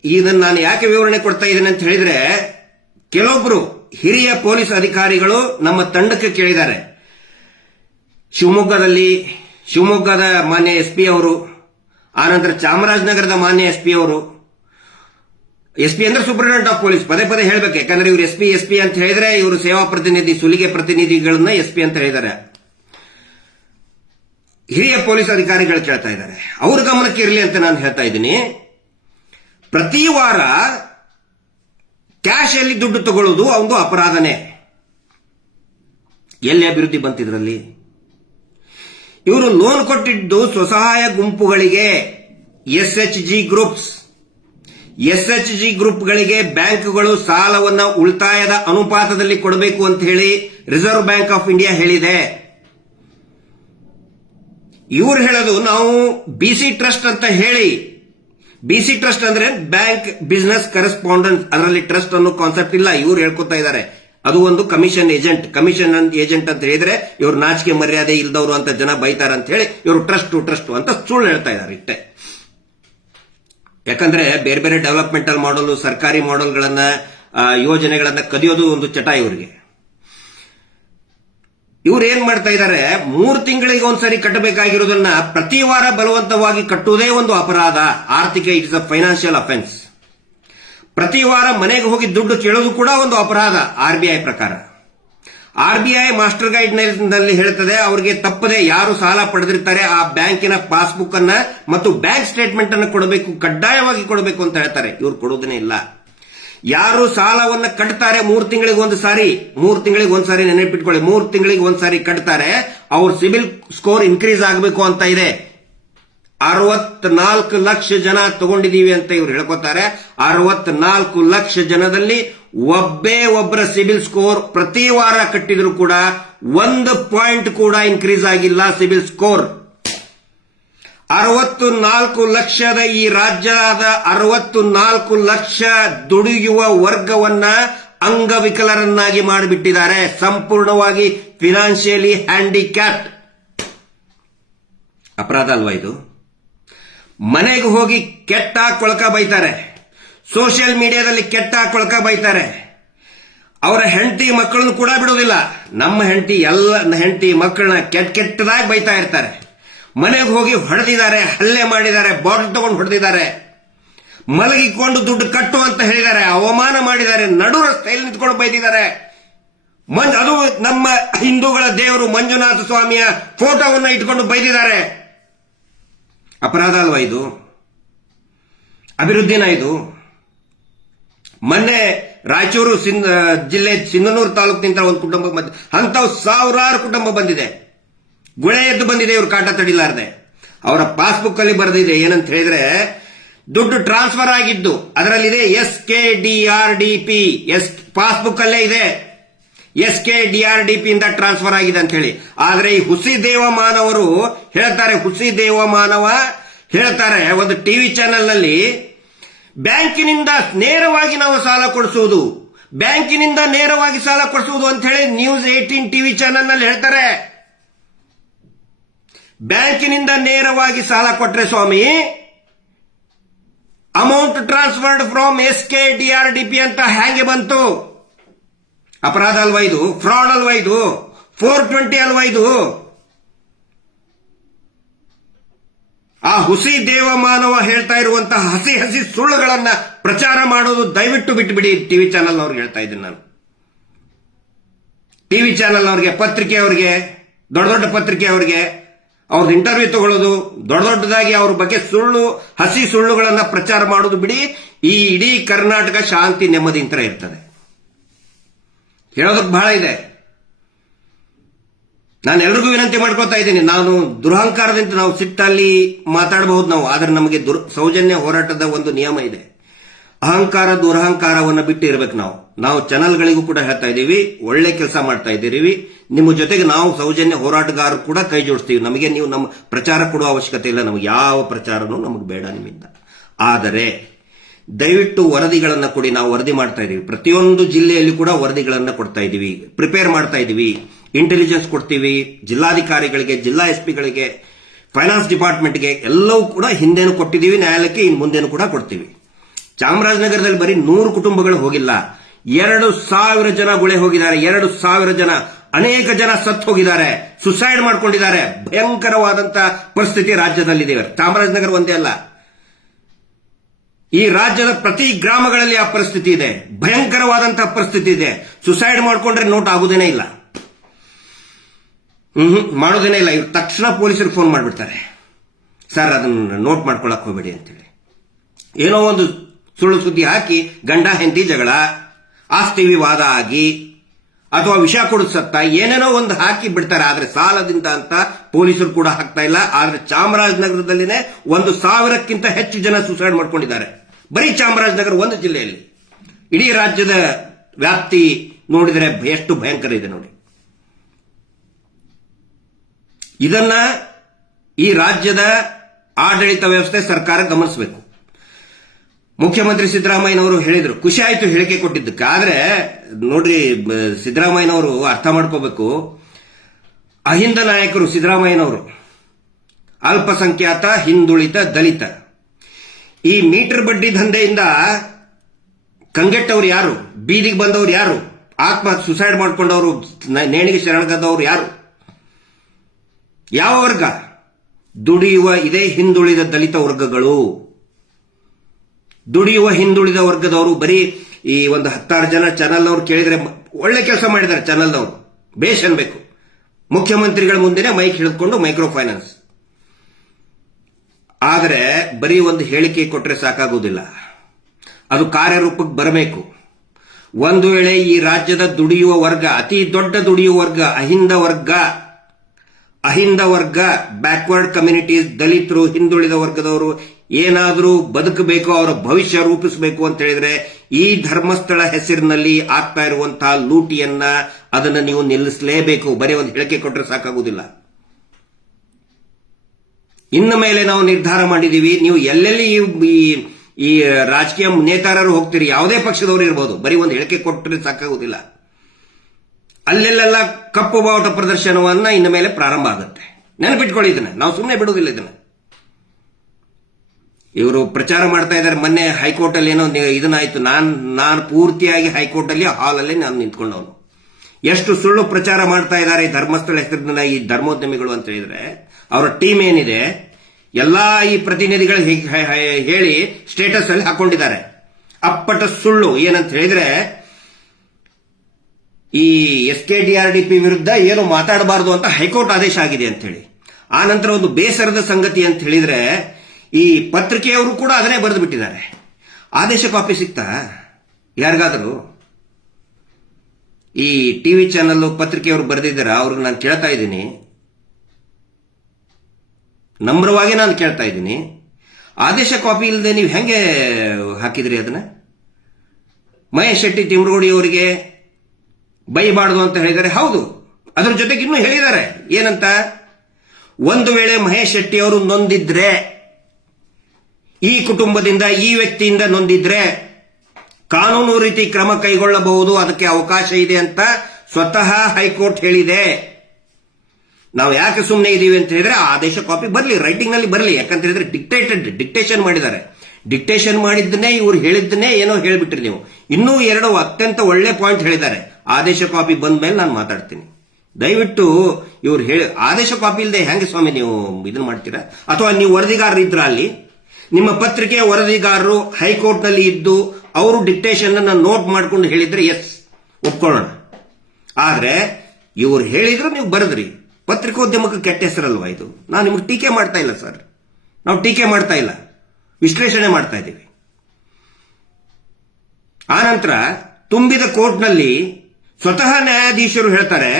ಇದನ್ನು ನಾನು ಯಾಕೆ ವಿವರಣೆ ಕೊಡ್ತಾ ಇದ್ದೇನೆ ಅಂತ ಹೇಳಿದ್ರೆ, ಕೆಲವೊಬ್ರು ಹಿರಿಯ ಪೊಲೀಸ್ ಅಧಿಕಾರಿಗಳು ನಮ್ಮ ತಂಡಕ್ಕೆ ಕೇಳಿದ್ದಾರೆ. ಶಿವಮೊಗ್ಗದ ಮಾನ್ಯ SP ಅವರು, ಆನಂತರ ಚಾಮರಾಜನಗರದ ಮಾನ್ಯ SP ಅವರು, SP ಅಂದ್ರೆ ಸೂಪರಿಂಟೆಂಡೆಂಟ್ ಆಫ್ ಪೊಲೀಸ್, ಪದೇ ಪದೇ ಹೇಳ್ಬೇಕು, ಯಾಕಂದ್ರೆ ಇವರು SP ಅಂತ ಹೇಳಿದ್ರೆ ಇವರು ಸೇವಾ ಪ್ರತಿನಿಧಿ, ಸುಲಿಗೆ ಪ್ರತಿನಿಧಿಗಳನ್ನ SP ಅಂತ ಹೇಳಿದ್ದಾರೆ. ಹಿರಿಯ ಪೊಲೀಸ್ ಅಧಿಕಾರಿಗಳು ಕೇಳ್ತಾ ಇದ್ದಾರೆ, ಅವ್ರ ಗಮನಕ್ಕೆ ಇರಲಿ ಅಂತ ನಾನು ಹೇಳ್ತಾ ಇದ್ದೀನಿ. ಪ್ರತಿ ವಾರ ಕ್ಯಾಶ್ ಅಲ್ಲಿ ದುಡ್ಡು ತಗೊಳ್ಳೋದು ಒಂದು ಅಪರಾಧನೇ. ಎಲ್ಲಿ ಅಭಿವೃದ್ಧಿ ಬಂತಿದ್ರಲ್ಲಿ? ಇವರು ಲೋನ್ ಕೊಟ್ಟಿದ್ದು ಸ್ವಸಹಾಯ ಗುಂಪುಗಳಿಗೆ, SHG ಗ್ರೂಪ್ಗಳಿಗೆ ಬ್ಯಾಂಕ್ಗಳು ಸಾಲವನ್ನ ಉಳಿತಾಯದ ಅನುಪಾತದಲ್ಲಿ ಕೊಡಬೇಕು ಅಂತ ಹೇಳಿ ರಿಸರ್ವ್ ಬ್ಯಾಂಕ್ ಆಫ್ ಇಂಡಿಯಾ ಹೇಳಿದೆ. ಇವರು ಹೇಳೋದು ನಾವು BC ಟ್ರಸ್ಟ್ ಅಂತ ಹೇಳಿ, BC ಟ್ರಸ್ಟ್ ಅಂದ್ರೆ ಬ್ಯಾಂಕ್ ಬಿಸಿನೆಸ್ ಕರೆಸ್ಪಾಂಡೆನ್ಸ್, ಅದರಲ್ಲಿ ಟ್ರಸ್ಟ್ ಅನ್ನೋ ಕಾನ್ಸೆಪ್ಟ್ ಇಲ್ಲ. ಇವ್ರು ಹೇಳ್ಕೊತಾ ಇದ್ದಾರೆ ಅದು ಒಂದು ಕಮಿಷನ್ ಏಜೆಂಟ್ ಅಂತ ಹೇಳಿದ್ರೆ ಇವ್ರು ನಾಚಿಕೆ ಮರ್ಯಾದೆ ಇಲ್ದವರು ಅಂತ ಜನ ಬೈತಾರ ಅಂತ ಹೇಳಿ ಇವರು ಟ್ರಸ್ಟ್ ಅಂತ ಸುಳ್ಳು ಹೇಳ್ತಾ ಇದ್ದಾರೆ ಇಷ್ಟೇ. ಯಾಕಂದ್ರೆ ಬೇರೆ ಬೇರೆ ಡೆವಲಪ್ಮೆಂಟಲ್ ಮಾಡಲ್, ಸರ್ಕಾರಿ ಮಾಡೆಲ್ಗಳನ್ನ, ಯೋಜನೆಗಳನ್ನ ಕದಿಯೋದು ಒಂದು ಚಟ ಇವರಿಗೆ. ಇವ್ರು ಏನ್ ಮಾಡ್ತಾ ಇದ್ದಾರೆ, 3 ತಿಂಗಳಿಗೆ ಒಂದ್ಸರಿ ಕಟ್ಟಬೇಕಾಗಿರೋದನ್ನ ಪ್ರತಿ ವಾರ ಬಲವಂತವಾಗಿ ಕಟ್ಟುವುದೇ ಒಂದು ಅಪರಾಧ, ಆರ್ಥಿಕ, ಇಟ್ಸ್ ಅ ಫೈನಾನ್ಷಿಯಲ್ ಅಫೆನ್ಸ್. ಪ್ರತಿ ವಾರ ಮನೆಗೆ ಹೋಗಿ ದುಡ್ಡು ಕೇಳೋದು ಕೂಡ ಒಂದು ಅಪರಾಧ RBI ಪ್ರಕಾರ. RBI ಮಾಸ್ಟರ್ ಗೈಡ್ ನಲ್ಲಿ ಹೇಳ್ತದೆ, ಅವರಿಗೆ ತಪ್ಪದೆ ಯಾರು ಸಾಲ ಪಡೆದಿರ್ತಾರೆ ಆ ಬ್ಯಾಂಕಿನ ಪಾಸ್ಬುಕ್ ಅನ್ನ ಮತ್ತು ಬ್ಯಾಂಕ್ ಸ್ಟೇಟ್ಮೆಂಟ್ ಅನ್ನು ಕೊಡಬೇಕು, ಕಡ್ಡಾಯವಾಗಿ ಕೊಡಬೇಕು ಅಂತ ಹೇಳ್ತಾರೆ. ಇವ್ರು ಕೊಡೋದನ್ನೇ ಇಲ್ಲ. ಯಾರು ಸಾಲವನ್ನ ಕಟ್ತಾರೆ 3 ತಿಂಗಳಿಗೆ ಒಂದ್ಸಾರಿ ನೆನಪಿಟ್ಕೊಳ್ಳಿ, 3 ತಿಂಗಳಿಗೆ ಒಂದ್ಸಾರಿ ಕಟ್ತಾರೆ, ಅವ್ರ ಸಿಬಿಲ್ ಸ್ಕೋರ್ ಇನ್ಕ್ರೀಸ್ ಆಗಬೇಕು ಅಂತ ಇದೆ. 64 ಲಕ್ಷ ಜನ ತಗೊಂಡಿದೀವಿ ಅಂತ ಇವ್ರು ಹೇಳ್ಕೊತಾರೆ. 64 ಲಕ್ಷ ಜನದಲ್ಲಿ ಒಬ್ಬರ ಸಿಬಿಲ್ ಸ್ಕೋರ್ ಪ್ರತಿ ವಾರ ಕಟ್ಟಿದ್ರು ಕೂಡ 1 ಪಾಯಿಂಟ್ ಕೂಡ ಇನ್ಕ್ರೀಸ್ ಆಗಿಲ್ಲ ಸಿಬಿಲ್ ಸ್ಕೋರ್. 64 ಲಕ್ಷದ ಈ ರಾಜ್ಯದ 64 ಲಕ್ಷ ದುಡಿಯುವ ವರ್ಗವನ್ನ ಅಂಗವಿಕಲರನ್ನಾಗಿ ಮಾಡಿಬಿಟ್ಟಿದ್ದಾರೆ, ಸಂಪೂರ್ಣವಾಗಿ ಫಿನಾನ್ಷಿಯಲಿ ಹ್ಯಾಂಡಿಕ್ಯಾಪ್ಡ್. ಅಪರಾಧ ಅಲ್ವಾ ಇದು? ಮನೆಗೆ ಹೋಗಿ ಕೆಟ್ಟ ಕೊಳಕ ಬೈತಾರೆ, ಸೋಷಿಯಲ್ ಮೀಡಿಯಾದಲ್ಲಿ ಕೆಟ್ಟ ಕೊಳಕ ಬೈತಾರೆ. ಅವರ ಹೆಂಡತಿ ಮಕ್ಕಳನ್ನು ಕೂಡ ಬಿಡೋದಿಲ್ಲ. ನಮ್ಮ ಹೆಂಡತಿ ಮಕ್ಕಳನ್ನ ಕೆಟ್ಟದಾಗಿ ಬೈತಾ ಇರ್ತಾರೆ. ಮನೆಗೆ ಹೋಗಿ ಹೊಡೆದಿದ್ದಾರೆ, ಹಲ್ಲೆ ಮಾಡಿದ್ದಾರೆ, ಬಾಟಲ್ ತಗೊಂಡು ಹೊಡೆದಿದ್ದಾರೆ, ಮಲಗಿಕೊಂಡು ದುಡ್ಡು ಕಟ್ಟು ಅಂತ ಹೇಳಿದ್ದಾರೆ, ಅವಮಾನ ಮಾಡಿದ್ದಾರೆ, ನಡು ರಸ್ತೆಯಲ್ಲಿ ನಿಂತ್ಕೊಂಡು ಬೈದಿದ್ದಾರೆ. ಅದು ನಮ್ಮ ಹಿಂದೂಗಳ ದೇವರು ಮಂಜುನಾಥ ಸ್ವಾಮಿಯ ಫೋಟೋವನ್ನು ಇಟ್ಕೊಂಡು ಬೈದಿದ್ದಾರೆ. ಅಪರಾಧ ಅಲ್ವಾ ಇದು? ಅಭಿವೃದ್ಧಿನ ಇದು? ಮೊನ್ನೆ ರಾಯಚೂರು ಜಿಲ್ಲೆ ಸಿಂಧನೂರು ತಾಲೂಕಿನಿಂದ ಒಂದು ಕುಟುಂಬ ಅಂತವ್ 1000 ಕುಟುಂಬ ಬಂದಿದೆ, ಗುಳೆ ಎದ್ದು ಬಂದಿದೆ. ಇವ್ರು ಕಾಟ ತಡಿಲಾರದೆ ಅವರ ಪಾಸ್ಬುಕ್ ಅಲ್ಲಿ ಬರೆದಿದೆ ಏನಂತ ಹೇಳಿದ್ರೆ, ದುಡ್ಡು ಟ್ರಾನ್ಸ್ಫರ್ ಆಗಿದ್ದು ಅದರಲ್ಲಿದೆ SKDRDP, ಪಾಸ್ಬುಕ್ ಅಲ್ಲೇ ಇದೆ SKDRDP ಇಂದ ಟ್ರಾನ್ಸ್ಫರ್ ಆಗಿದೆ ಅಂತ ಹೇಳಿ. ಆದ್ರೆ ಈ ಹುಸಿ ದೇವಮಾನವರು ಹೇಳ್ತಾರೆ ಒಂದು ಟಿವಿ ಚಾನೆಲ್ ನಲ್ಲಿ, ಬ್ಯಾಂಕಿನಿಂದ ನೇರವಾಗಿ ನಾವು ಸಾಲ ಕೊಡಿಸುವುದು ಅಂತ ಹೇಳಿ ನ್ಯೂಸ್ 18 ಟಿವಿ ಚಾನೆಲ್ ನಲ್ಲಿ ಹೇಳ್ತಾರೆ. ಬ್ಯಾಂಕಿನಿಂದ ನೇರವಾಗಿ ಸಾಲ ಕೊಟ್ರೆ ಸ್ವಾಮಿ, ಅಮೌಂಟ್ ಟ್ರಾನ್ಸ್ಫರ್ಡ್ ಫ್ರಮ್ SKDRDP ಅಂತ ಹೇಗೆ ಬಂತು? ಅಪರಾಧ ಅಲ್ವಾ ಇದು? ಫ್ರಾಡ್ ಅಲ್ವಾ ಇದು? 420 ಅಲ್ವಾ ಇದು? ಆ ಹುಸಿ ದೇವಮಾನವ ಹೇಳ್ತಾ ಇರುವಂತಹ ಹಸಿ ಸುಳ್ಳುಗಳನ್ನ ಪ್ರಚಾರ ಮಾಡೋದು ದಯವಿಟ್ಟು ಬಿಟ್ಟುಬಿಡಿ. ಟಿವಿ ಚಾನೆಲ್ ಅವ್ರಿಗೆ ಹೇಳ್ತಾ ಇದ್ದೀನಿ ನಾನು. ಟಿವಿ ಚಾನೆಲ್ ಅವ್ರಿಗೆ, ಪತ್ರಿಕೆಯವ್ರಿಗೆ, ದೊಡ್ಡ ಪತ್ರಿಕೆಯವ್ರಿಗೆ ಅವ್ರದ್ದು ಇಂಟರ್ವ್ಯೂ ತಗೊಳ್ಳೋದು, ದೊಡ್ಡದಾಗಿ ಅವ್ರ ಬಗ್ಗೆ ಹಸಿ ಸುಳ್ಳುಗಳನ್ನ ಪ್ರಚಾರ ಮಾಡೋದು ಬಿಡಿ. ಈ ಇಡೀ ಕರ್ನಾಟಕ ಶಾಂತಿ ನೆಮ್ಮದಿಯಿಂದ ಇರ್ತದೆ. ಹೇಳೋದಕ್ಕೆ ಬಹಳ ಇದೆ. ನಾನು ಎಲ್ರಿಗೂ ವಿನಂತಿ ಮಾಡ್ಕೊತಾ ಇದ್ದೀನಿ, ನಾನು ದುರಹಂಕಾರದಿಂದ ನಾವು ಸಿಟ್ಟಲ್ಲಿ ಮಾತಾಡಬಹುದು ನಾವು, ಆದ್ರೆ ನಮಗೆ ಸೌಜನ್ಯ ಹೋರಾಟದ ಒಂದು ನಿಯಮ ಇದೆ. ಅಹಂಕಾರ ದುರಹಂಕಾರವನ್ನು ಬಿಟ್ಟು ಇರಬೇಕು ನಾವು ಚಾನೆಲ್ಗಳಿಗೂ ಕೂಡ ಹೇಳ್ತಾ ಇದ್ದೀವಿ, ಒಳ್ಳೆ ಕೆಲಸ ಮಾಡ್ತಾ ಇದ್ದೀವಿ. ನಿಮ್ಮ ಜೊತೆಗೆ ನಾವು ಸೌಜನ್ಯ ಹೋರಾಟಗಾರರು ಕೂಡ ಕೈ ಜೋಡಿಸ್ತೀವಿ. ನಮಗೆ ನೀವು ನಮ್ಮ ಪ್ರಚಾರ ಕೊಡುವ ಅವಶ್ಯಕತೆ ಇಲ್ಲ, ನಮಗೆ ಯಾವ ಪ್ರಚಾರನೂ ನಮಗೆ ಬೇಡ ನಿಮ್ಮಿಂದ. ಆದರೆ ದಯವಿಟ್ಟು ವರದಿಗಳನ್ನ ಕೊಡಿ. ನಾವು ವರದಿ ಮಾಡ್ತಾ ಇದ್ದೀವಿ, ಪ್ರತಿಯೊಂದು ಜಿಲ್ಲೆಯಲ್ಲಿ ಕೂಡ ವರದಿಗಳನ್ನ ಕೊಡ್ತಾ ಇದ್ದೀವಿ, ಪ್ರಿಪೇರ್ ಮಾಡ್ತಾ ಇದ್ದೀವಿ, ಇಂಟೆಲಿಜೆನ್ಸ್ ಕೊಡ್ತೀವಿ, ಜಿಲ್ಲಾಧಿಕಾರಿಗಳಿಗೆ, ಜಿಲ್ಲಾ SP ಗಳಿಗೆ, ಫೈನಾನ್ಸ್ ಡಿಪಾರ್ಟ್ಮೆಂಟ್ಗೆ ಎಲ್ಲವೂ ಕೂಡ ಹಿಂದೆನೂ ಕೊಟ್ಟಿದ್ದೀವಿ, ನ್ಯಾಯಾಲಯಕ್ಕೆ ಇನ್ನು ಮುಂದೆನೂ ಕೂಡ ಕೊಡ್ತೀವಿ. ಚಾಮರಾಜನಗರದಲ್ಲಿ ಬರೀ 100 ಕುಟುಂಬಗಳು ಹೋಗಿಲ್ಲ, 2,000 ಜನ ಗುಳೆ ಹೋಗಿದ್ದಾರೆ. 2,000 ಜನ, ಅನೇಕ ಜನ ಸತ್ತು ಹೋಗಿದ್ದಾರೆ, ಸುಸೈಡ್ ಮಾಡ್ಕೊಂಡಿದ್ದಾರೆ. ಭಯಂಕರವಾದಂತ ಪರಿಸ್ಥಿತಿ ರಾಜ್ಯದಲ್ಲಿದೆ. ಚಾಮರಾಜನಗರ ಒಂದೇ ಅಲ್ಲ, ಈ ರಾಜ್ಯದ ಪ್ರತಿ ಗ್ರಾಮಗಳಲ್ಲಿ ಆ ಪರಿಸ್ಥಿತಿ ಇದೆ. ಭಯಂಕರವಾದಂತಹ ಪರಿಸ್ಥಿತಿ ಇದೆ. ಸುಸೈಡ್ ಮಾಡ್ಕೊಂಡ್ರೆ ನೋಟ್ ಆಗುದೇನೇ ಇಲ್ಲ, ಮಾಡೋದೇನೇ ಇಲ್ಲ. ಇವ್ರು ತಕ್ಷಣ ಪೊಲೀಸರಿಗೆ ಫೋನ್ ಮಾಡಿಬಿಡ್ತಾರೆ, ಸರ್ ಅದನ್ನ ನೋಟ್ ಮಾಡ್ಕೊಳಕ್ ಹೋಗ್ಬೇಡಿ ಅಂತೇಳಿ. ಏನೋ ಒಂದು ಸುಳ್ಳು ಸುದ್ದಿ ಹಾಕಿ ಗಂಡ ಹೆಂಡತಿ ಜಗಳ, ಆಸ್ತಿ ವಿವಾದ ಆಗಿ, ಅಥವಾ ವಿಷ ಕೊಡದ್ ಸತ್ತ, ಏನೇನೋ ಒಂದು ಹಾಕಿ ಬಿಡ್ತಾರೆ. ಆದ್ರೆ ಸಾಲದಿಂದ ಅಂತ ಪೊಲೀಸರು ಕೂಡ ಹಾಕ್ತಾ ಇಲ್ಲ. ಆದ್ರೆ ಚಾಮರಾಜನಗರದಲ್ಲಿನೇ 1,000ಕ್ಕಿಂತ ಹೆಚ್ಚು ಜನ ಸುಸೈಡ್ ಮಾಡ್ಕೊಂಡಿದ್ದಾರೆ. ಬರೀ ಚಾಮರಾಜನಗರ ಒಂದು ಜಿಲ್ಲೆಯಲ್ಲಿ. ಇಡೀ ರಾಜ್ಯದ ವ್ಯಾಪ್ತಿ ನೋಡಿದರೆ ಎಷ್ಟು ಭಯಂಕರ ಇದೆ ನೋಡಿ. ಇದನ್ನ ಈ ರಾಜ್ಯದ ಆಡಳಿತ ವ್ಯವಸ್ಥೆ, ಸರ್ಕಾರ ಗಮನಿಸಬೇಕು. ಮುಖ್ಯಮಂತ್ರಿ ಸಿದ್ದರಾಮಯ್ಯನವರು ಹೇಳಿದ್ರು, ಖುಷಿ ಆಯ್ತು ಹೇಳಿಕೆ ಕೊಟ್ಟಿದ್ದಕ್ಕೆ. ಆದ್ರೆ ನೋಡ್ರಿ, ಸಿದ್ದರಾಮಯ್ಯನವರು ಅರ್ಥ ಮಾಡ್ಕೋಬೇಕು. ಅಹಿಂದ ನಾಯಕರು ಸಿದ್ದರಾಮಯ್ಯನವರು, ಅಲ್ಪಸಂಖ್ಯಾತ, ಹಿಂದುಳಿದ, ದಲಿತ, ಈ ಮೀಟರ್ ಬಡ್ಡಿ ದಂಧೆಯಿಂದ ಕಂಗೆಟ್ಟವ್ರು ಯಾರು? ಬೀದಿಗೆ ಬಂದವರು ಯಾರು? ಆತ್ಮಹತ್ಯೆ ಸುಸೈಡ್ ಮಾಡ್ಕೊಂಡವರು, ನೇಣಿಗೆ ಶರಣಗದವರು ಯಾರು? ಯಾವ ವರ್ಗ? ದುಡಿಯುವ ಇದೇ ಹಿಂದುಳಿದ ದಲಿತ ವರ್ಗಗಳು. ದುಡಿಯುವ ಹಿಂದುಳಿದ ವರ್ಗದವರು. ಬರೀ ಈ ಒಂದು 16 ಜನ ಚಾನಲ್ ಅವ್ರು ಕೇಳಿದ್ರೆ ಒಳ್ಳೆ ಕೆಲಸ ಮಾಡಿದ್ದಾರೆ. ಚಾನಲ್ದವರು ಬೇಷ್ ಅನ್ಬೇಕು. ಮುಖ್ಯಮಂತ್ರಿಗಳ ಮುಂದೆನೆ ಮೈಕ್ ಹಿಡಿದುಕೊಂಡು ಮೈಕ್ರೋ ಫೈನಾನ್ಸ್. ಆದರೆ ಬರೀ ಒಂದು ಹೇಳಿಕೆ ಕೊಟ್ಟರೆ ಸಾಕಾಗುವುದಿಲ್ಲ, ಅದು ಕಾರ್ಯರೂಪಕ್ಕೆ ಬರಬೇಕು. ಒಂದು ವೇಳೆ ಈ ರಾಜ್ಯದ ದುಡಿಯುವ ವರ್ಗ, ಅತಿ ದೊಡ್ಡ ದುಡಿಯುವ ವರ್ಗ ಅಹಿಂದ ವರ್ಗ, ಬ್ಯಾಕ್ವರ್ಡ್ ಕಮ್ಯುನಿಟೀಸ್, ದಲಿತರು, ಹಿಂದುಳಿದ ವರ್ಗದವರು ಏನಾದರೂ ಬದುಕಬೇಕು, ಅವರ ಭವಿಷ್ಯ ರೂಪಿಸಬೇಕು ಅಂತ ಹೇಳಿದ್ರೆ ಈ ಧರ್ಮಸ್ಥಳ ಹೆಸರಿನಲ್ಲಿ ಆಗ್ತಾ ಇರುವಂತಹ ಲೂಟಿಯನ್ನ ಅದನ್ನ ನೀವು ನಿಲ್ಲಿಸಲೇಬೇಕು. ಬರೀ ಒಂದು ಹೇಳಿಕೆ ಕೊಟ್ಟರೆ ಸಾಕಾಗುವುದಿಲ್ಲ. ಇನ್ನು ಮೇಲೆ ನಾವು ನಿರ್ಧಾರ ಮಾಡಿದೀವಿ, ನೀವು ಎಲ್ಲೆಲ್ಲಿ ಈ ರಾಜಕೀಯ ನೇತಾರರು ಹೋಗ್ತೀರಿ, ಯಾವುದೇ ಪಕ್ಷದವರು ಇರಬಹುದು, ಬರೀ ಒಂದು ಹೇಳಿಕೆ ಕೊಟ್ಟರೆ ಸಾಕಾಗುವುದಿಲ್ಲ. ಅಲ್ಲೆಲ್ಲೆಲ್ಲ ಕಪ್ಪು ಬಾವುಟ ಪ್ರದರ್ಶನವನ್ನ ಇನ್ನು ಮೇಲೆ ಪ್ರಾರಂಭ ಆಗುತ್ತೆ. ನೆನಪಿಟ್ಕೊಳ್ಳಿ, ಇದನ್ನ ನಾವು ಸುಮ್ಮನೆ ಬಿಡುವುದಿಲ್ಲ. ಇದನ್ನ ಇವರು ಪ್ರಚಾರ ಮಾಡ್ತಾ ಇದ್ದಾರೆ. ಮೊನ್ನೆ ಹೈಕೋರ್ಟ್ ಅಲ್ಲಿ ಏನೋ ಇದನ್ನಾಯ್ತು. ನಾನು ಪೂರ್ತಿಯಾಗಿ ಹೈಕೋರ್ಟ್ ಅಲ್ಲಿ ಹಾಲ್ ಅಲ್ಲಿ ನಾನು ನಿಂತ್ಕೊಂಡವನು. ಎಷ್ಟು ಸುಳ್ಳು ಪ್ರಚಾರ ಮಾಡ್ತಾ ಇದ್ದಾರೆ ಈ ಧರ್ಮಸ್ಥಳ ಹೆಸರಿನ ಈ ಧರ್ಮೋದ್ಯಮಿಗಳು ಅಂತ ಹೇಳಿದ್ರೆ, ಅವರ ಟೀಮ್ ಏನಿದೆ ಎಲ್ಲಾ ಈ ಪ್ರತಿನಿಧಿಗಳು ಹೇಳಿ ಸ್ಟೇಟಸ್ ಅಲ್ಲಿ ಹಾಕೊಂಡಿದ್ದಾರೆ. ಅಪ್ಪಟ ಸುಳ್ಳು. ಏನಂತ ಹೇಳಿದ್ರೆ, ಈ SKDRDP ವಿರುದ್ಧ ಏನು ಮಾತಾಡಬಾರದು ಅಂತ ಹೈಕೋರ್ಟ್ ಆದೇಶ ಆಗಿದೆ ಅಂತ ಹೇಳಿ. ಆ ನಂತರ ಒಂದು ಬೇಸರದ ಸಂಗತಿ ಅಂತ ಹೇಳಿದ್ರೆ, ಈ ಪತ್ರಿಕೆಯವರು ಕೂಡ ಅದನ್ನೇ ಬರೆದು ಬಿಟ್ಟಿದ್ದಾರೆ. ಆದೇಶ ಕಾಪಿ ಸಿಗ್ತಾ ಯಾರಿಗಾದರೂ? ಈ ಟಿವಿ ಚಾನಲ್ ಪತ್ರಿಕೆಯವರು ಬರೆದಿದ್ದಾರೆ, ಅವ್ರಿಗೆ ನಾನು ಕೇಳ್ತಾ ಇದ್ದೀನಿ, ನಮ್ರವಾಗಿ ನಾನು ಕೇಳ್ತಾ ಇದ್ದೀನಿ, ಆದೇಶ ಕಾಪಿ ಇಲ್ಲದೆ ನೀವು ಹೆಂಗೆ ಹಾಕಿದ್ರಿ ಅದನ್ನ? ಮಹೇಶ್ ಶೆಟ್ಟಿ ತಿಮ್ರೋಡಿ ಅವರಿಗೆ ಬೈಬಾರ್ದು ಅಂತ ಹೇಳಿದ್ದಾರೆ. ಹೌದು, ಅದರ ಜೊತೆಗೆ ಇನ್ನೂ ಹೇಳಿದ್ದಾರೆ. ಏನಂತ? ಒಂದು ವೇಳೆ ಮಹೇಶ್ ಶೆಟ್ಟಿ ಅವರು ನೊಂದಿದ್ರೆ, ಈ ಕುಟುಂಬದಿಂದ, ಈ ವ್ಯಕ್ತಿಯಿಂದ ನೊಂದಿದ್ರೆ ಕಾನೂನು ರೀತಿ ಕ್ರಮ ಕೈಗೊಳ್ಳಬಹುದು, ಅದಕ್ಕೆ ಅವಕಾಶ ಇದೆ ಅಂತ ಸ್ವತಃ ಹೈಕೋರ್ಟ್ ಹೇಳಿದೆ. ನಾವು ಯಾಕೆ ಸುಮ್ಮನೆ ಇದೀವಿ ಅಂತ ಹೇಳಿದ್ರೆ, ಆದೇಶ ಕಾಪಿ ಬರಲಿ, ರೈಟಿಂಗ್ ನಲ್ಲಿ ಬರಲಿ. ಯಾಕಂತ ಹೇಳಿದ್ರೆ ಡಿಕ್ಟೇಷನ್ ಮಾಡಿದ್ದಾರೆ. ಡಿಕ್ಟೇಷನ್ ಮಾಡಿದ್ದನ್ನೇ ಇವ್ರು ಹೇಳಿದ್ದನ್ನೇ ಏನೋ ಹೇಳಿಬಿಟ್ರಿ ನೀವು. ಇನ್ನೂ 2 ಅತ್ಯಂತ ಒಳ್ಳೆ ಪಾಯಿಂಟ್ ಹೇಳಿದ್ದಾರೆ. ಆದೇಶ ಕಾಪಿ ಬಂದ ಮೇಲೆ ನಾನು ಮಾತಾಡ್ತೀನಿ. ದಯವಿಟ್ಟು ಇವ್ರು ಹೇಳಿ, ಆದೇಶ ಕಾಪಿ ಇಲ್ಲದೆ ಹೆಂಗೆ ಸ್ವಾಮಿ ನೀವು ಇದನ್ನ ಮಾಡ್ತೀರಾ? ಅಥವಾ ನೀವು ವರದಿಗಾರರು ಇದ್ರ ಅಲ್ಲಿ, ನಿಮ್ಮ ಪತ್ರಿಕೆಯ ವರದಿಗಾರರು ಹೈಕೋರ್ಟ್ ನಲ್ಲಿ ಇದ್ದು ಅವರು ಡಿಕ್ಟೇಷನ್ ಅನ್ನ ನೋಟ್ ಮಾಡ್ಕೊಂಡು ಹೇಳಿದ್ರೆ ಎಸ್ ಒಪ್ಕೊಳ್ಳೋಣ. ಆದ್ರೆ ಇವ್ರು ಹೇಳಿದ್ರು ನೀವು ಬರೆದ್ರಿ. ಪತ್ರಿಕೋದ್ಯಮಕ್ಕೆ ಕೆಟ್ಟ ಹೆಸರಲ್ವಾ ಇದು? ನಾನು ನಿಮ್ಗೆ ಟೀಕೆ ಮಾಡ್ತಾ ಇಲ್ಲ ಸರ್, ನಾವು ಟೀಕೆ ಮಾಡ್ತಾ ಇಲ್ಲ, ವಿಶ್ಲೇಷಣೆ ಮಾಡ್ತಾ ಇದ್ದೀವಿ. ಆನಂತರ ತುಂಬಿದ ಕೋರ್ಟ್ನಲ್ಲಿ ಸ್ವತಃ ನ್ಯಾಯಾಧೀಶರು ಹೇಳ್ತಾರೆ,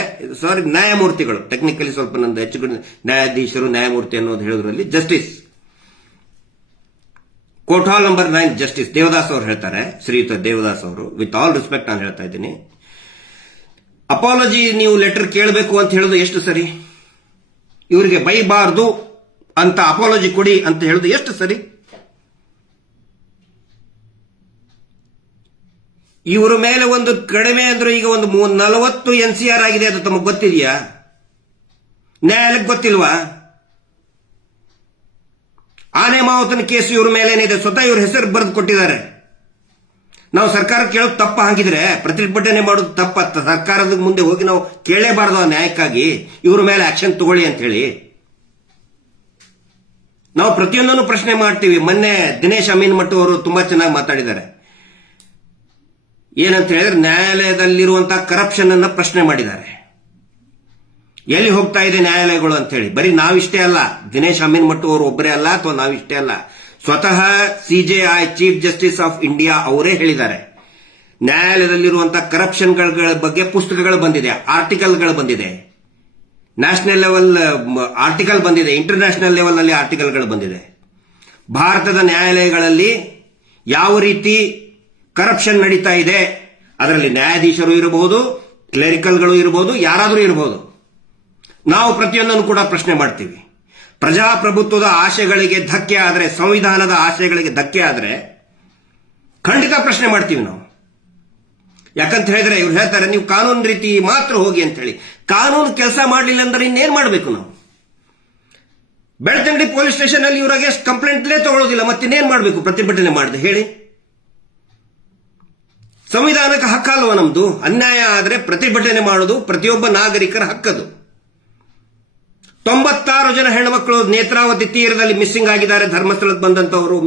ಸಾರಿ ನ್ಯಾಯಮೂರ್ತಿಗಳು, ಟೆಕ್ನಿಕಲಿ ಸ್ವಲ್ಪ ನಂದು ಹೆಚ್ಚು ನ್ಯಾಯಾಧೀಶರು ನ್ಯಾಯಮೂರ್ತಿ ಅನ್ನೋದು ಹೇಳೋದ್ರಲ್ಲಿ justice court hall number 9 justice Devadas ಅವರು ಹೇಳ್ತಾರೆ, ಶ್ರೀಯುತ ದೇವದಾಸ್ ಅವರು, ವಿತ್ ಆಲ್ ರೆಸ್ಪೆಕ್ಟ್ ನಾನು ಹೇಳ್ತಾ ಇದ್ದೀನಿ, ಅಪಾಲಜಿ ನೀವು ಲೆಟರ್ ಕೇಳಬೇಕು ಅಂತ ಹೇಳೋದು ಎಷ್ಟು ಸರಿ? ಇವರಿಗೆ ಬೈಬಾರ್ದು ಅಂತ ಅಪಾಲಜಿ ಕೊಡಿ ಅಂತ ಹೇಳೋದು ಎಷ್ಟು ಸರಿ? ಇವರ ಮೇಲೆ ಒಂದು ಕಡಿಮೆ ಅಂದ್ರೆ ಈಗ ಒಂದು 40 NCR ಆಗಿದೆ, ಅದು ತಮಗೆ ಗೊತ್ತಿದೆಯಾ? ನ್ಯಾಯಾಲಯಕ್ಕೆ ಗೊತ್ತಿಲ್ವಾ? ಆನೆ ಮಾವುತನ ಕೇಸು ಇವ್ರ ಮೇಲೆ ಏನಿದೆ, ಸ್ವತಃ ಇವ್ರ ಹೆಸರು ಬರೆದು ಕೊಟ್ಟಿದ್ದಾರೆ. ನಾವು ಸರ್ಕಾರ ಕೇಳೋದು ತಪ್ಪ ಹಾಗಿದ್ರೆ ಪ್ರತಿಭಟನೆ ಮಾಡೋದು ತಪ್ಪ. ಸರ್ಕಾರದ ಮುಂದೆ ಹೋಗಿ ನಾವು ಕೇಳಲೇಬಾರದು ನ್ಯಾಯಕ್ಕಾಗಿ, ಇವ್ರ ಮೇಲೆ ಆಕ್ಷನ್ ತಗೊಳ್ಳಿ ಅಂತ ಹೇಳಿ. ನಾವು ಪ್ರತಿಯೊಂದನ್ನು ಪ್ರಶ್ನೆ ಮಾಡ್ತೀವಿ. ಮೊನ್ನೆ ದಿನೇಶ್ ಅಮೀನ್ ಮಟ್ಟು ಅವರು ತುಂಬಾ ಚೆನ್ನಾಗಿ ಮಾತಾಡಿದ್ದಾರೆ. ಏನಂತ ಹೇಳಿದ್ರೆ ನ್ಯಾಯಾಲಯದಲ್ಲಿರುವಂತಹ ಕರಪ್ಷನ್ ಅನ್ನ ಪ್ರಶ್ನೆ ಮಾಡಿದ್ದಾರೆ. ಎಲ್ಲಿ ಹೋಗ್ತಾ ಇದೆ ನ್ಯಾಯಾಲಯಗಳು ಅಂತ ಹೇಳಿ. ಬರೀ ನಾವಿಷ್ಟೇ ಅಲ್ಲ, ದಿನೇಶ್ ಅಮೀನ್ ಮಟ್ಟು ಅವರು ಒಬ್ಬರೇ ಅಲ್ಲ, ಅಥವಾ ನಾವಿಷ್ಟೇ ಅಲ್ಲ, ಸ್ವತಃ CJI chief justice of India ಅವರೇ ಹೇಳಿದ್ದಾರೆ. ನ್ಯಾಯಾಲಯದಲ್ಲಿರುವಂತಹ ಕರಪ್ಷನ್ಗಳ ಬಗ್ಗೆ ಪುಸ್ತಕಗಳು ಬಂದಿದೆ, ಆರ್ಟಿಕಲ್ಗಳು ಬಂದಿದೆ, ನ್ಯಾಷನಲ್ ಲೆವೆಲ್ ಆರ್ಟಿಕಲ್ ಬಂದಿದೆ, ಇಂಟರ್ನ್ಯಾಷನಲ್ ಲೆವೆಲ್ ನಲ್ಲಿ ಆರ್ಟಿಕಲ್ಗಳು ಬಂದಿದೆ. ಭಾರತದ ನ್ಯಾಯಾಲಯಗಳಲ್ಲಿ ಯಾವ ರೀತಿ ಕರಪ್ಷನ್ ನಡೀತಾ ಇದೆ, ಅದರಲ್ಲಿ ನ್ಯಾಯಾಧೀಶರು ಇರಬಹುದು, ಕ್ಲೆರಿಕಲ್ಗಳು ಇರಬಹುದು, ಯಾರಾದರೂ ಇರಬಹುದು. ನಾವು ಪ್ರತಿಯೊಂದನ್ನು ಕೂಡ ಪ್ರಶ್ನೆ ಮಾಡ್ತೀವಿ. ಪ್ರಜಾಪ್ರಭುತ್ವದ ಆಶಯಗಳಿಗೆ ಧಕ್ಕೆ ಆದರೆ, ಸಂವಿಧಾನದ ಆಶಯಗಳಿಗೆ ಧಕ್ಕೆ ಆದರೆ ಖಂಡಿತ ಪ್ರಶ್ನೆ ಮಾಡ್ತೀವಿ ನಾವು. ಯಾಕಂತ ಹೇಳಿದ್ರೆ ಇವ್ರು ಹೇಳ್ತಾರೆ ನೀವು ಕಾನೂನು ರೀತಿ ಮಾತ್ರ ಹೋಗಿ ಅಂತ ಹೇಳಿ. ಕಾನೂನು ಕೆಲಸ ಮಾಡಲಿಲ್ಲ ಅಂದ್ರೆ ಇನ್ನೇನ್ ಮಾಡಬೇಕು ನಾವು? ಬೆಳ್ತಂಗಡಿ ಪೊಲೀಸ್ ಸ್ಟೇಷನ್ ಅಲ್ಲಿ ಇವರಾಗೆ ಕಂಪ್ಲೇಂಟ್ಲೇ ತಗೊಳ್ಳೋದಿಲ್ಲ, ಮತ್ತಿನ್ನೇನ್ ಮಾಡಬೇಕು ಪ್ರತಿಭಟನೆ ಮಾಡದೆ ಹೇಳಿ? ಸಂವಿಧಾನಕ್ಕೆ ಹಕ್ಕಲ್ವ ನಮ್ದು? ಅನ್ಯಾಯ ಆದರೆ ಪ್ರತಿಭಟನೆ ಮಾಡೋದು ಪ್ರತಿಯೊಬ್ಬ ನಾಗರಿಕರ ಹಕ್ಕದು. 96 ಜನ ಹೆಣ್ಮಕ್ಳು ನೇತ್ರಾವತಿ ತೀರದಲ್ಲಿ ಮಿಸ್ಸಿಂಗ್ ಆಗಿದ್ದಾರೆ. ಧರ್ಮಸ್ಥಳಕ್ಕೆ ಬಂದಂತವರು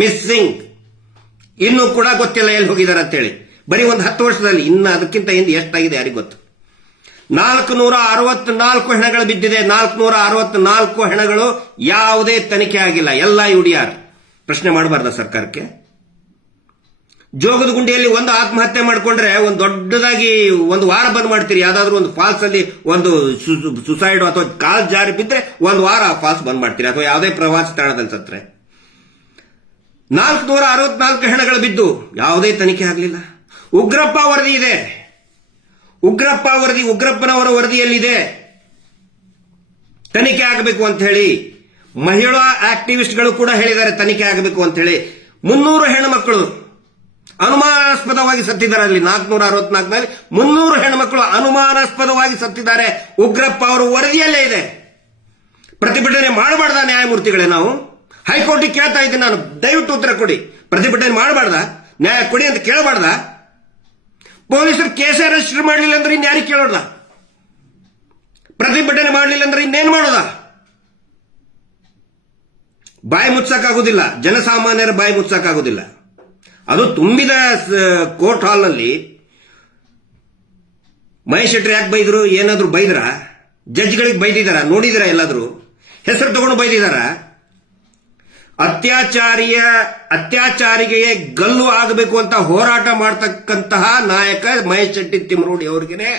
ಮಿಸ್ಸಿಂಗ್ ಇನ್ನೂ ಕೂಡ ಗೊತ್ತಿಲ್ಲ ಎಲ್ಲಿ ಹೋಗಿದ್ದಾರೆ ಅಂತೇಳಿ. ಬರೀ ಒಂದು 10 ವರ್ಷದಲ್ಲಿ. ಇನ್ನು ಅದಕ್ಕಿಂತ ಹಿಂದೆ ಎಷ್ಟಾಗಿದೆ ಯಾರಿಗೆ ಗೊತ್ತು. 464 ಹೆಣಗಳು ಬಿದ್ದಿದೆ. 464 ಹೆಣಗಳು ಯಾವುದೇ ತನಿಖೆ ಆಗಿಲ್ಲ, ಎಲ್ಲ ಯುಡಿಆರ್. ಪ್ರಶ್ನೆ ಮಾಡಬಾರ್ದ ಸರ್ಕಾರಕ್ಕೆ? ಜೋಗದ ಗುಂಡಿಯಲ್ಲಿ ಒಂದು ಆತ್ಮಹತ್ಯೆ ಮಾಡ್ಕೊಂಡ್ರೆ ಒಂದು ದೊಡ್ಡದಾಗಿ ಒಂದು ವಾರ ಬಂದ್ ಮಾಡ್ತೀರಿ. ಯಾವ್ದಾದ್ರು ಒಂದು ಫಾಲ್ಸ್ ಅಲ್ಲಿ ಒಂದು ಸುಸೈಡ್ ಅಥವಾ ಕಾಲ್ ಜಾರಿ ಬಿದ್ರೆ ಒಂದು ವಾರ ಆ ಫಾಲ್ಸ್ ಬಂದ್ ಮಾಡ್ತೀರಿ, ಅಥವಾ ಯಾವುದೇ ಪ್ರವಾಸಿ ತಾಣದಲ್ಲಿ ಸತ್ರೆ. 464 ಹೆಣಗಳು ಬಿದ್ದು ಯಾವುದೇ ತನಿಖೆ ಆಗಲಿಲ್ಲ. ಉಗ್ರಪ್ಪ ವರದಿ ಇದೆ, ಉಗ್ರಪ್ಪನವರ ವರದಿಯಲ್ಲಿದೆ ತನಿಖೆ ಆಗಬೇಕು ಅಂತ ಹೇಳಿ. ಮಹಿಳಾ ಆಕ್ಟಿವಿಸ್ಟ್ಗಳು ಕೂಡ ಹೇಳಿದ್ದಾರೆ ತನಿಖೆ ಆಗಬೇಕು ಅಂತ ಹೇಳಿ. 300 ಹೆಣ್ಮಕ್ಳು ಅನುಮಾನಾಸ್ಪದವಾಗಿ ಸತ್ತಿದ್ದಾರೆ. ಅಲ್ಲಿ 464ನಲ್ಲಿ 300 ಹೆಣ್ಮಕ್ಳು ಅನುಮಾನಾಸ್ಪದವಾಗಿ ಸತ್ತಿದ್ದಾರೆ. ಉಗ್ರಪ್ಪ ಅವರ ವರದಿಯಲ್ಲೇ ಇದೆ. ಪ್ರತಿಭಟನೆ ಮಾಡಬಾರ್ದ ನ್ಯಾಯಮೂರ್ತಿಗಳೇ? ನಾವು ಹೈಕೋರ್ಟಿಗೆ ಕೇಳ್ತಾ ಇದ್ದೀನಿ ನಾನು, ದಯವಿಟ್ಟು ಉತ್ತರ ಕೊಡಿ. ಪ್ರತಿಭಟನೆ ಮಾಡಬಾರ್ದ? ನ್ಯಾಯ ಕೊಡಿ ಅಂತ ಕೇಳಬಾರ್ದ? ಪೊಲೀಸರು ಕೇಸ್ ರಿಜಿಸ್ಟರ್ ಮಾಡಲಿಲ್ಲ ಅಂದ್ರೆ ಇನ್ಯಾರಿಗೆ ಕೇಳೋದ? ಪ್ರತಿಭಟನೆ ಮಾಡಲಿಲ್ಲ ಅಂದ್ರೆ ಇನ್ನೇನ್ ಮಾಡೋದ? ಬಾಯಿ ಮುಚ್ಚಕ್ಕಾಗುದಿಲ್ಲ, ಜನಸಾಮಾನ್ಯರ ಬಾಯಿ ಮುಚ್ಚಕ್ಕಾಗುದಿಲ್ಲ. ಅದು ತುಂಬಿದ ಕೋರ್ಟ್ ಹಾಲ್ ನಲ್ಲಿ ಮಹೇಶ್ ಶೆಟ್ಟಿ ಯಾಕೆ ಬೈದ್ರು? ಏನಾದ್ರು ಬೈದ್ರ? ಜಡ್ಜ್ಗಳಿಗೆ ಬೈದಿದಾರ? ನೋಡಿದಿರ? ಎಲ್ಲಾದ್ರೂ ಹೆಸರು ತಗೊಂಡು ಬೈದಿದಾರ? ಅತ್ಯಾಚಾರಿಗೆ ಗಲ್ಲು ಆಗಬೇಕು ಅಂತ ಹೋರಾಟ ಮಾಡತಕ್ಕಂತಹ ನಾಯಕ ಮಹೇಶ್ ಶೆಟ್ಟಿ ತಿಮ್ಮರೋಡಿ ಅವ್ರಿಗೆ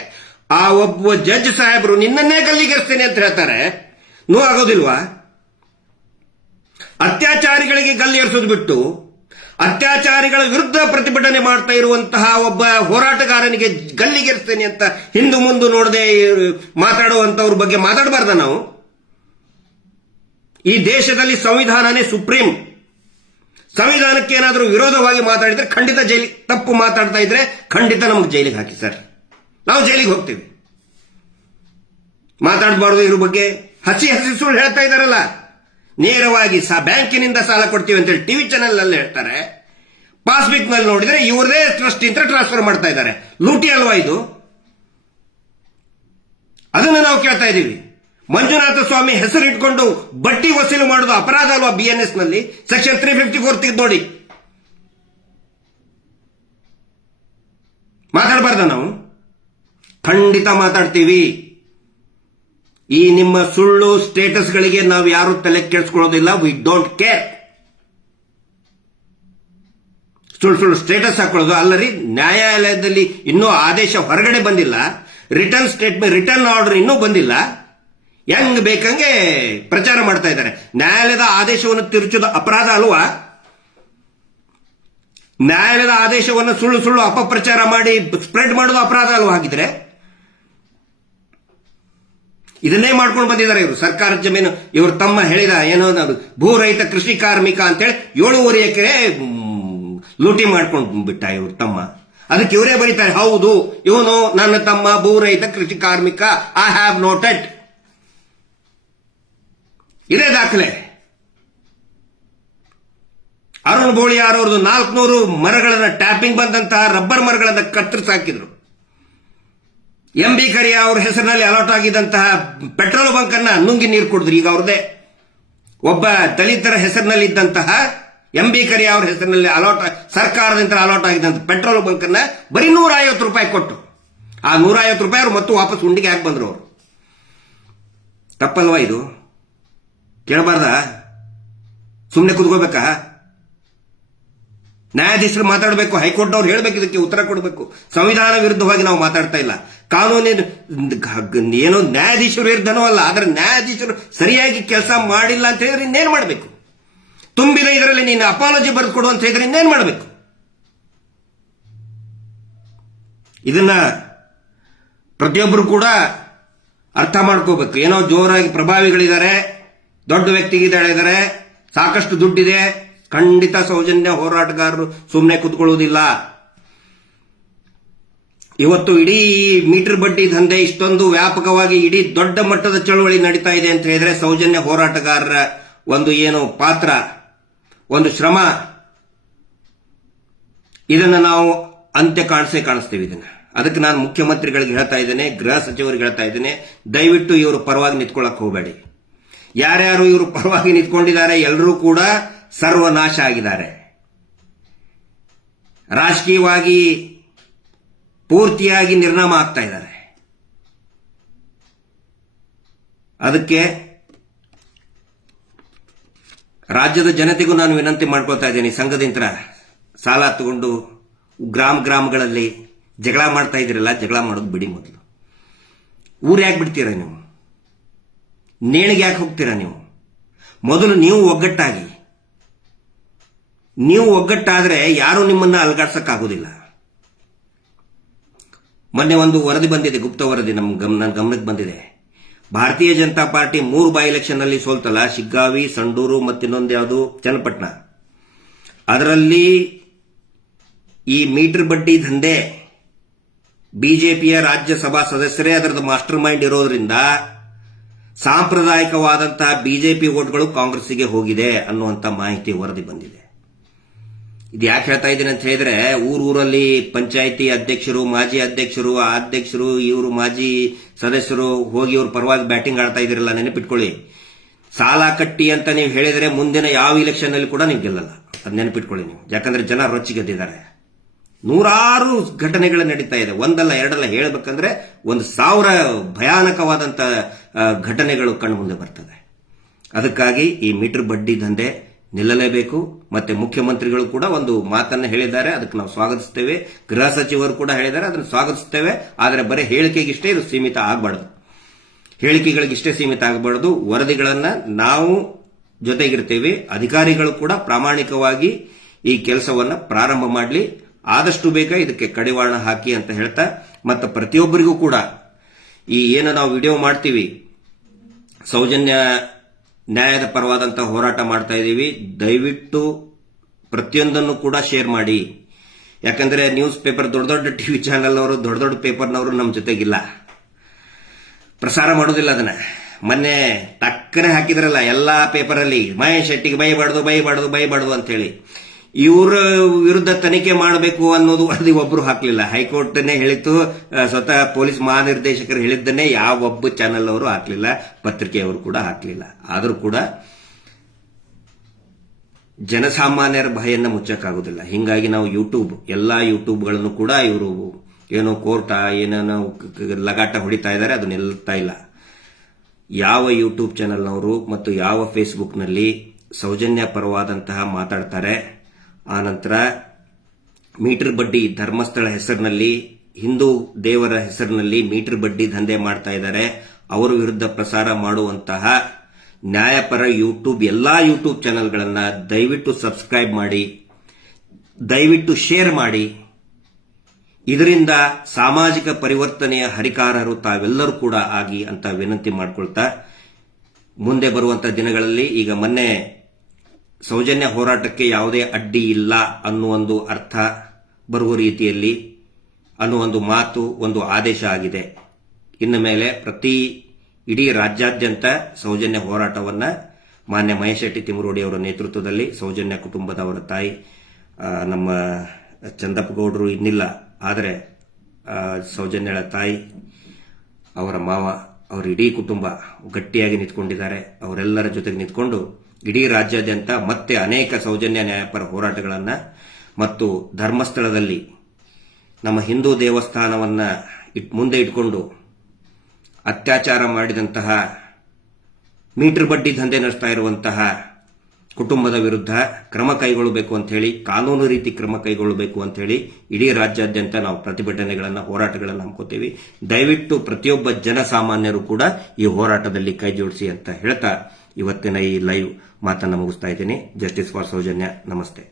ಆ ಒಬ್ಬ ಜಡ್ಜ್ ಸಾಹೇಬರು ನಿನ್ನನ್ನೇ ಗಲ್ಲಿಗೇರಿಸ್ತೇನೆ ಅಂತ ಹೇಳ್ತಾರೆ. ನೋವು ಆಗೋದಿಲ್ವಾ? ಅತ್ಯಾಚಾರಿಗಳಿಗೆ ಗಲ್ಲಿಗೇರಿಸೋದು ಬಿಟ್ಟು ಅತ್ಯಾಚಾರಿಗಳ ವಿರುದ್ಧ ಪ್ರತಿಭಟನೆ ಮಾಡ್ತಾ ಇರುವಂತಹ ಒಬ್ಬ ಹೋರಾಟಗಾರನಿಗೆ ಗಲ್ಲಿಗೇರಿಸ್ತೇನೆ ಅಂತ ಹಿಂದು ಮುಂದೆ ನೋಡದೆ ಮಾತಾಡುವಂತವ್ರ ಬಗ್ಗೆ ಮಾತಾಡಬಾರ್ದ ನಾವು? ಈ ದೇಶದಲ್ಲಿ ಸಂವಿಧಾನನೇ ಸುಪ್ರೀಂ. ಸಂವಿಧಾನಕ್ಕೆ ಏನಾದರೂ ವಿರೋಧವಾಗಿ ಮಾತಾಡಿದ್ರೆ ಖಂಡಿತ ಜೈಲಿಗೆ, ತಪ್ಪು ಮಾತಾಡ್ತಾ ಇದ್ರೆ ಖಂಡಿತ ನಮ್ಗೆ ಜೈಲಿಗೆ ಹಾಕಿ ಸರ್, ನಾವು ಜೈಲಿಗೆ ಹೋಗ್ತೀವಿ. ಮಾತಾಡಬಾರ್ದು ಇದ್ರ ಬಗ್ಗೆ. ಹಸಿ ಸುಳ್ಳು ಹೇಳ್ತಾ ಇದಾರಲ್ಲ, ನೇರವಾಗಿ ಬ್ಯಾಂಕಿನಿಂದ ಸಾಲ ಕೊಡ್ತೀವಿ ಅಂತೇಳಿ ಟಿವಿ ಚಾನೆಲ್ ನಲ್ಲಿ ಹೇಳ್ತಾರೆ. ಪಾಸ್ಬುಕ್ ನಲ್ಲಿ ನೋಡಿದ್ರೆ ಇವರದೇ ಟ್ರಸ್ಟ್ ಇಂದ ಟ್ರಾನ್ಸ್ಫರ್ ಮಾಡ್ತಾ ಇದ್ದಾರೆ. ಲೂಟಿ ಅಲ್ವಾ ಇದು? ಅದನ್ನು ನಾವು ಕೇಳ್ತಾ ಇದ್ದೀವಿ. ಮಂಜುನಾಥ ಸ್ವಾಮಿ ಹೆಸರು ಇಟ್ಕೊಂಡು ಬಡ್ಡಿ ವಸೂಲು ಮಾಡೋದು ಅಪರಾಧ ಅಲ್ವಾ? BNS ನಲ್ಲಿ ಸೆಕ್ಷನ್ 354 ತೆಗೆದು ನೋಡಿ. ಮಾತಾಡಬಾರ್ದ ನಾವು? ಖಂಡಿತ ಮಾತಾಡ್ತೀವಿ. ಈ ನಿಮ್ಮ ಸುಳ್ಳು ಸ್ಟೇಟಸ್ಗಳಿಗೆ ನಾವು ಯಾರು ತಲೆ ಕೆಡಿಸ್ಕೊಳ್ಳೋದಿಲ್ಲ. We don't care. ಸುಳ್ಳು ಸ್ಟೇಟಸ್ ಹಾಕೊಳ್ಳೋದು ಅಲ್ಲರಿ. ನ್ಯಾಯಾಲಯದಲ್ಲಿ ಇನ್ನೂ ಆದೇಶ ಹೊರಗಡೆ ಬಂದಿಲ್ಲ. ರಿಟರ್ನ್ ಆರ್ಡರ್ ಇನ್ನೂ ಬಂದಿಲ್ಲ. ಹೆಂಗ್ ಬೇಕಂಗೆ ಪ್ರಚಾರ ಮಾಡ್ತಾ ಇದ್ದಾರೆ. ನ್ಯಾಯಾಲಯದ ಆದೇಶವನ್ನು ತಿರುಚೋದು ಅಪರಾಧ ಅಲ್ವಾ? ನ್ಯಾಯಾಲಯದ ಆದೇಶವನ್ನು ಸುಳ್ಳು ಅಪಪ್ರಚಾರ ಮಾಡಿ ಸ್ಪ್ರೆಡ್ ಮಾಡೋದು ಅಪರಾಧ ಅಲ್ವಾ? ಹಾಗಿದ್ರೆ ಇದನ್ನೇ ಮಾಡ್ಕೊಂಡು ಬಂದಿದ್ದಾರೆ ಇವರು. ಸರ್ಕಾರದ ಜಮೀನು ಇವರು ತಮ್ಮ ಹೇಳಿದ ಏನೋ ಭೂರಹಿತ ಕೃಷಿ ಕಾರ್ಮಿಕ ಅಂತೇಳಿ 7.5 ಎಕರೆ ಲೂಟಿ ಮಾಡ್ಕೊಂಡು ಬಿಟ್ಟ ಇವ್ರ ತಮ್ಮ. ಅದಕ್ಕೆ ಇವರೇ ಬರೀತಾರೆ, ಹೌದು ಇವನು ನನ್ನ ತಮ್ಮ ಭೂರಹಿತ ಕೃಷಿ ಕಾರ್ಮಿಕ, ಐ ಹ್ಯಾವ್ ನೋಟೆಡ್. ಇದೇ ದಾಖಲೆ. ಅರುಣ್ ಬೋಳಿಯಾರ್ ಅವ್ರದ್ದು 400 ಮರಗಳನ್ನ ಟ್ಯಾಪಿಂಗ್ ಬಂದಂತಹ ರಬ್ಬರ್ ಮರಗಳನ್ನ ಕತ್ತರಿಸಿ ಹಾಕಿದ್ರು. MB ಕರಿಯ ಅವ್ರ ಹೆಸರಿನಲ್ಲಿ ಅಲಾಟ್ ಆಗಿದ್ದಂತಹ ಪೆಟ್ರೋಲ್ ಬಂಕ್ ಅನ್ನ ನುಂಗಿ ನೀರು ಕುಡಿದ್ರು. ಈಗ ಅವ್ರದೇ ಒಬ್ಬ ದಲಿತರ ಹೆಸರಿನಲ್ಲಿ ಇದ್ದಂತಹ MB ಕರಿಯ ಅವ್ರ ಹೆಸರಿನಲ್ಲಿ ಸರ್ಕಾರದಿಂದ ಅಲಾಟ್ ಆಗಿದ್ದಂತ ಪೆಟ್ರೋಲ್ ಬಂಕ್ ಅನ್ನ ಬರೀ 150 ರೂಪಾಯಿ ಕೊಟ್ಟು ಆ 150 ರೂಪಾಯಿ ಅವ್ರು ಮತ್ತು ವಾಪಸ್ ಉಂಡಿಗೆ ಹಾಕಿ ಬಂದ್ರು. ಅವರು ತಪ್ಪಲ್ವಾ ಇದು? ಕೇಳಬಾರ್ದ? ಸುಮ್ಮನೆ ಕುತ್ಕೋಬೇಕಾ? ನ್ಯಾಯಾಧೀಶರು ಮಾತಾಡಬೇಕು, ಹೈಕೋರ್ಟ್ನವ್ರು ಹೇಳಬೇಕು, ಇದಕ್ಕೆ ಉತ್ತರ ಕೊಡಬೇಕು. ಸಂವಿಧಾನ ವಿರುದ್ಧವಾಗಿ ನಾವು ಮಾತಾಡ್ತಾ ಇಲ್ಲ. ಕಾನೂನಿನ ಏನೋ ನ್ಯಾಯಾಧೀಶರು ವಿರುದ್ಧನೂ ಅಲ್ಲ, ಆದ್ರೆ ನ್ಯಾಯಾಧೀಶರು ಸರಿಯಾಗಿ ಕೆಲಸ ಮಾಡಿಲ್ಲ ಅಂತ ಹೇಳಿದ್ರೆ ಇನ್ನೇನು ಮಾಡಬೇಕು? ತುಂಬಿದ ಇದರಲ್ಲಿ ನೀನು ಅಪಾಲಜಿ ಬರೆದುಕೊಡು ಅಂತ ಹೇಳಿದ್ರೆ ಇನ್ನೇನು ಮಾಡಬೇಕು? ಇದನ್ನ ಪ್ರತಿಯೊಬ್ಬರು ಕೂಡ ಅರ್ಥ ಮಾಡ್ಕೋಬೇಕು. ಏನೋ ಜೋರಾಗಿ ಪ್ರಭಾವಿಗಳಿದ್ದಾರೆ, ದೊಡ್ಡ ವ್ಯಕ್ತಿಗಳಿದ್ದಾರೆ, ಸಾಕಷ್ಟು ದುಡ್ಡಿದೆ, ಖಂಡಿತ ಸೌಜನ್ಯ ಹೋರಾಟಗಾರರು ಸುಮ್ಮನೆ ಕೂತ್ಕೊಳ್ಳುವುದಿಲ್ಲ. ಇವತ್ತು ಇಡೀ ಮೀಟರ್ ಬಡ್ಡಿ ದಂಧೆ ಇಷ್ಟೊಂದು ವ್ಯಾಪಕವಾಗಿ ಇಡೀ ದೊಡ್ಡ ಮಟ್ಟದ ಚಳವಳಿ ನಡೀತಾ ಇದೆ ಅಂತ ಹೇಳಿದ್ರೆ ಸೌಜನ್ಯ ಹೋರಾಟಗಾರರ ಒಂದು ಏನು ಪಾತ್ರ, ಒಂದು ಶ್ರಮ, ಇದನ್ನ ನಾವು ಅಂತ್ಯ ಕಾಣಿಸ್ತೀವಿ. ಇದನ್ನ ಅದಕ್ಕೆ ನಾನು ಮುಖ್ಯಮಂತ್ರಿಗಳಿಗೆ ಹೇಳ್ತಾ ಇದ್ದೇನೆ, ಗೃಹ ಸಚಿವರಿಗೆ ಹೇಳ್ತಾ ಇದ್ದೇನೆ, ದಯವಿಟ್ಟು ಇವರು ಪರವಾಗಿ ನಿಂತ್ಕೊಳ್ಳಕ್ ಹೋಗಬೇಡಿ. ಯಾರ್ಯಾರು ಇವರು ಪರವಾಗಿ ನಿಂತ್ಕೊಂಡಿದ್ದಾರೆ ಎಲ್ಲರೂ ಕೂಡ ಸರ್ವನಾಶ ಆಗಿದ್ದಾರೆ. ರಾಜಕೀಯವಾಗಿ ಪೂರ್ತಿಯಾಗಿ ನಿರ್ನಾಮ ಆಗ್ತಾ ಇದ್ದಾರೆ. ಅದಕ್ಕೆ ರಾಜ್ಯದ ಜನತೆಗೂ ನಾನು ವಿನಂತಿ ಮಾಡ್ಕೊಳ್ತಾ ಇದ್ದೇನೆ. ಸಂಘದಿಂದ ಸಾಲ ತಗೊಂಡು ಗ್ರಾಮಗಳಲ್ಲಿ ಜಗಳ ಮಾಡ್ತಾ ಇದ್ದೀರಲ್ಲ, ಜಗಳ ಮಾಡೋದು ಬಿಡಿ. ಮೊದಲು ಊರು ಯಾಕೆ ಬಿಡ್ತೀರಾ ನೀವು? ನೇಣಿಗೆ ಯಾಕೆ ಹೋಗ್ತೀರಾ ನೀವು? ಮೊದಲು ನೀವು ಒಗ್ಗಟ್ಟಾದ್ರೆ ಯಾರು ನಿಮ್ಮನ್ನ ಅಲುಗಾಡ್ಸಕ್ಕಾಗೋದಿಲ್ಲ. ಮೊನ್ನೆ ಒಂದು ವರದಿ ಬಂದಿದೆ, ಗುಪ್ತ ವರದಿ ನನ್ನ ಗಮನಕ್ಕೆ ಬಂದಿದೆ. ಭಾರತೀಯ ಜನತಾ ಪಾರ್ಟಿ 3 ಬೈ ಎಲೆಕ್ಷನ್ ನಲ್ಲಿ ಸೋಲ್ತಲ್ಲ, ಶಿಗ್ಗಾವಿ, ಸಂಡೂರು ಮತ್ತಿನ್ನೊಂದು ಯಾವುದು ಚನ್ನಪಟ್ಟಣ. ಅದರಲ್ಲಿ ಈ ಮೀಟರ್ ಬಡ್ಡಿ ದಂಧೆ ಬಿಜೆಪಿಯ ರಾಜ್ಯಸಭಾ ಸದಸ್ಯರೇ ಅದರದ ಮಾಸ್ಟರ್ ಮೈಂಡ್ ಇರೋದ್ರಿಂದ ಸಾಂಪ್ರದಾಯಿಕವಾದಂತಹ ಬಿಜೆಪಿ ವೋಟ್ಗಳು ಕಾಂಗ್ರೆಸ್ಗೆ ಹೋಗಿದೆ ಅನ್ನುವಂತ ಮಾಹಿತಿ ವರದಿ ಬಂದಿದೆ. ಇದು ಯಾಕೆ ಹೇಳ್ತಾ ಇದ್ದೀನಿ ಅಂತ ಹೇಳಿದ್ರೆ, ಊರಲ್ಲಿ ಪಂಚಾಯಿತಿ ಅಧ್ಯಕ್ಷರು, ಮಾಜಿ ಅಧ್ಯಕ್ಷರು, ಅಧ್ಯಕ್ಷರು, ಇವರು ಮಾಜಿ ಸದಸ್ಯರು ಹೋಗಿ ಇವ್ರ ಪರವಾಗಿ ಬ್ಯಾಟಿಂಗ್ ಆಡ್ತಾ ಇದಿರಲ್ಲ, ನೆನಪಿಟ್ಕೊಳ್ಳಿ. ಸಾಲ ಕಟ್ಟಿ ಅಂತ ನೀವು ಹೇಳಿದ್ರೆ ಮುಂದಿನ ಯಾವ ಇಲೆಕ್ಷನ್ ಅಲ್ಲಿ ಕೂಡ ನೀವು ಗೆಲ್ಲಲ್ಲ. ಅದು ನೆನಪಿಟ್ಕೊಳ್ಳಿ ನೀವು. ಯಾಕಂದ್ರೆ ಜನ ರೊಚ್ಚಿಗೆದ್ದಿದ್ದಾರೆ. 100 ಘಟನೆಗಳು ನಡೀತಾ ಇದೆ. ಒಂದಲ್ಲ ಎರಡಲ್ಲ, ಹೇಳಬೇಕಂದ್ರೆ 1000 ಭಯಾನಕವಾದಂತ ಘಟನೆಗಳು ಕಣ್ಣು ಮುಂದೆ ಬರ್ತದೆ. ಅದಕ್ಕಾಗಿ ಈ ಮೀಟರ್ ಬಡ್ಡಿ ದಂಧೆ ನಿಲ್ಲಲೇಬೇಕು. ಮತ್ತೆ ಮುಖ್ಯಮಂತ್ರಿಗಳು ಕೂಡ ಒಂದು ಮಾತನ್ನ ಹೇಳಿದ್ದಾರೆ, ಅದಕ್ಕೆ ನಾವು ಸ್ವಾಗತಿಸ್ತೇವೆ. ಗೃಹ ಸಚಿವರು ಕೂಡ ಹೇಳಿದ್ದಾರೆ, ಅದನ್ನು ಸ್ವಾಗತಿಸ್ತೇವೆ. ಆದರೆ ಬರೀ ಹೇಳಿಕೆಗಿಷ್ಟೇ ಇದು ಸೀಮಿತ ಆಗಬಾರ್ದು. ಹೇಳಿಕೆಗಳಿಗಿಷ್ಟೇ ಸೀಮಿತ ಆಗಬಾರ್ದು. ವರದಿಗಳನ್ನ ನಾವು ಜೊತೆಗಿರ್ತೇವೆ. ಅಧಿಕಾರಿಗಳು ಕೂಡ ಪ್ರಾಮಾಣಿಕವಾಗಿ ಈ ಕೆಲಸವನ್ನ ಪ್ರಾರಂಭ ಮಾಡಲಿ. ಆದಷ್ಟು ಬೇಗ ಇದಕ್ಕೆ ಕಡಿವಾಣ ಹಾಕಿ ಅಂತ ಹೇಳ್ತಾ, ಮತ್ತು ಪ್ರತಿಯೊಬ್ಬರಿಗೂ ಕೂಡ ಈ ಏನು ನಾವು ವಿಡಿಯೋ ಮಾಡ್ತೀವಿ, ಸೌಜನ್ಯ ನ್ಯಾಯದ ಪರವಾದಂತಹ ಹೋರಾಟ ಮಾಡ್ತಾ ಇದ್ದೀವಿ, ದಯವಿಟ್ಟು ಪ್ರತಿಯೊಂದನ್ನು ಕೂಡ ಶೇರ್ ಮಾಡಿ. ಯಾಕಂದ್ರೆ ನ್ಯೂಸ್ ಪೇಪರ್, ದೊಡ್ಡ ಟಿವಿ ಚಾನೆಲ್ ಅವರು, ದೊಡ್ಡ ಪೇಪರ್ನವರು ನಮ್ಮ ಜೊತೆಗಿಲ್ಲ, ಪ್ರಸಾರ ಮಾಡೋದಿಲ್ಲ. ಅದನ್ನ ಮೊನ್ನೆ ಟಕ್ಕನೆ ಹಾಕಿದ್ರಲ್ಲ ಎಲ್ಲಾ ಪೇಪರಲ್ಲಿ, ಮಹೇಶ್ ಶೆಟ್ಟಿಗೆ ಬೈಬಾರ್ದು ಅಂತ ಹೇಳಿ. ಇವರ ವಿರುದ್ಧ ತನಿಖೆ ಮಾಡಬೇಕು ಅನ್ನೋದು ವರದಿ ಒಬ್ಬರು ಹಾಕಲಿಲ್ಲ. ಹೈಕೋರ್ಟ್ನೇ ಹೇಳಿತ್ತು, ಸ್ವತಃ ಪೊಲೀಸ್ ಮಹಾನಿರ್ದೇಶಕರು ಹೇಳಿದ್ದನ್ನೇ ಯಾವ ಒಬ್ಬ ಚಾನೆಲ್ ಅವರು ಹಾಕಲಿಲ್ಲ, ಪತ್ರಿಕೆಯವರು ಕೂಡ ಹಾಕಲಿಲ್ಲ. ಆದರೂ ಕೂಡ ಜನಸಾಮಾನ್ಯರ ಭಯನ್ನ ಮುಚ್ಚಕ್ಕಾಗೋದಿಲ್ಲ. ಹಿಂಗಾಗಿ ನಾವು ಎಲ್ಲಾ ಯೂಟ್ಯೂಬ್ಗಳನ್ನು ಕೂಡ ಇವರು ಏನೋ ಕೋರ್ಟ ಏನೇನೋ ಲಗಾಟ ಹೊಡಿತಾ ಇದ್ದಾರೆ, ಅದು ನಿಲ್ತಾ ಇಲ್ಲ. ಯಾವ ಯೂಟ್ಯೂಬ್ ಚಾನೆಲ್ನವರು ಮತ್ತು ಯಾವ ಫೇಸ್ಬುಕ್ನಲ್ಲಿ ಸೌಜನ್ಯ ಪರವಾದಂತಹ ಮಾತಾಡ್ತಾರೆ, ಆನಂತರ ಮೀಟರ್ ಬಡ್ಡಿ ಧರ್ಮಸ್ಥಳ ಹೆಸರಿನಲ್ಲಿ, ಹಿಂದೂ ದೇವರ ಹೆಸರಿನಲ್ಲಿ ಮೀಟರ್ ಬಡ್ಡಿ ದಂಧೆ ಮಾಡ್ತಾ ಇದ್ದಾರೆ, ಅವರ ವಿರುದ್ಧ ಪ್ರಸಾರ ಮಾಡುವಂತಹ ನ್ಯಾಯಪರ ಎಲ್ಲಾ ಯೂಟ್ಯೂಬ್ ಚಾನೆಲ್ಗಳನ್ನ ದಯವಿಟ್ಟು ಸಬ್ಸ್ಕ್ರೈಬ್ ಮಾಡಿ, ದಯವಿಟ್ಟು ಶೇರ್ ಮಾಡಿ. ಇದರಿಂದ ಸಾಮಾಜಿಕ ಪರಿವರ್ತನೆಯ ಹರಿಕಾರರು ತಾವೆಲ್ಲರೂ ಕೂಡ ಆಗಿ ಅಂತ ವಿನಂತಿ ಮಾಡಿಕೊಳ್ತಾ, ಮುಂದೆ ಬರುವಂತಹ ದಿನಗಳಲ್ಲಿ, ಈಗ ಮೊನ್ನೆ ಸೌಜನ್ಯ ಹೋರಾಟಕ್ಕೆ ಯಾವುದೇ ಅಡ್ಡಿ ಇಲ್ಲ ಅನ್ನೋ ಒಂದು ಅರ್ಥ ಬರುವ ರೀತಿಯಲ್ಲಿ ಅನ್ನೋ ಒಂದು ಮಾತು, ಒಂದು ಆದೇಶ ಆಗಿದೆ. ಇನ್ನು ಮೇಲೆ ಇಡೀ ರಾಜ್ಯಾದ್ಯಂತ ಸೌಜನ್ಯ ಹೋರಾಟವನ್ನ ಮಾನ್ಯ ಮಹೇಶ್ ಶೆಟ್ಟಿ ತಿಮರೋಡಿ ಅವರ ನೇತೃತ್ವದಲ್ಲಿ ಸೌಜನ್ಯ ಕುಟುಂಬದ ಅವರ ತಾಯಿ ನಮ್ಮ ಚಂದಪ್ಪ ಗೌಡರು ಇನ್ನಿಲ್ಲ, ಆದರೆ ಸೌಜನ್ಯಳ ತಾಯಿ, ಅವರ ಮಾವ, ಅವರ ಇಡೀ ಕುಟುಂಬ ಗಟ್ಟಿಯಾಗಿ ನಿಂತ್ಕೊಂಡಿದ್ದಾರೆ. ಅವರೆಲ್ಲರ ಜೊತೆಗೆ ನಿಂತ್ಕೊಂಡು ಇಡೀ ರಾಜ್ಯಾದ್ಯಂತ ಮತ್ತೆ ಅನೇಕ ಸೌಜನ್ಯ ನ್ಯಾಯಪರ ಹೋರಾಟಗಳನ್ನು ಮತ್ತು ಧರ್ಮಸ್ಥಳದಲ್ಲಿ ನಮ್ಮ ಹಿಂದೂ ದೇವಸ್ಥಾನವನ್ನ ಮುಂದೆ ಇಟ್ಕೊಂಡು ಅತ್ಯಾಚಾರ ಮಾಡಿದಂತಹ, ಮೀಟರ್ ಬಡ್ಡಿ ದಂಧೆ ನಡೆಸ್ತಾ ಇರುವಂತಹ ಕುಟುಂಬದ ವಿರುದ್ಧ ಕ್ರಮ ಕೈಗೊಳ್ಳಬೇಕು ಅಂತ ಹೇಳಿ, ಕಾನೂನು ರೀತಿ ಕ್ರಮ ಕೈಗೊಳ್ಳಬೇಕು ಅಂತ ಹೇಳಿ ಇಡೀ ರಾಜ್ಯಾದ್ಯಂತ ನಾವು ಪ್ರತಿಭಟನೆಗಳನ್ನು, ಹೋರಾಟಗಳನ್ನು ಹಮ್ಮಿಕೋತೀವಿ. ದಯವಿಟ್ಟು ಪ್ರತಿಯೊಬ್ಬ ಜನಸಾಮಾನ್ಯರು ಕೂಡ ಈ ಹೋರಾಟದಲ್ಲಿ ಕೈ ಜೋಡಿಸಿ ಅಂತ ಹೇಳ್ತಾ ಇವತ್ತಿನ ಈ ಲೈವ್ ಮಾತನ್ನು ಮುಗಿಸ್ತಾ ಇದ್ದೀನಿ. Justice for Soujanya. ನಮಸ್ತೆ.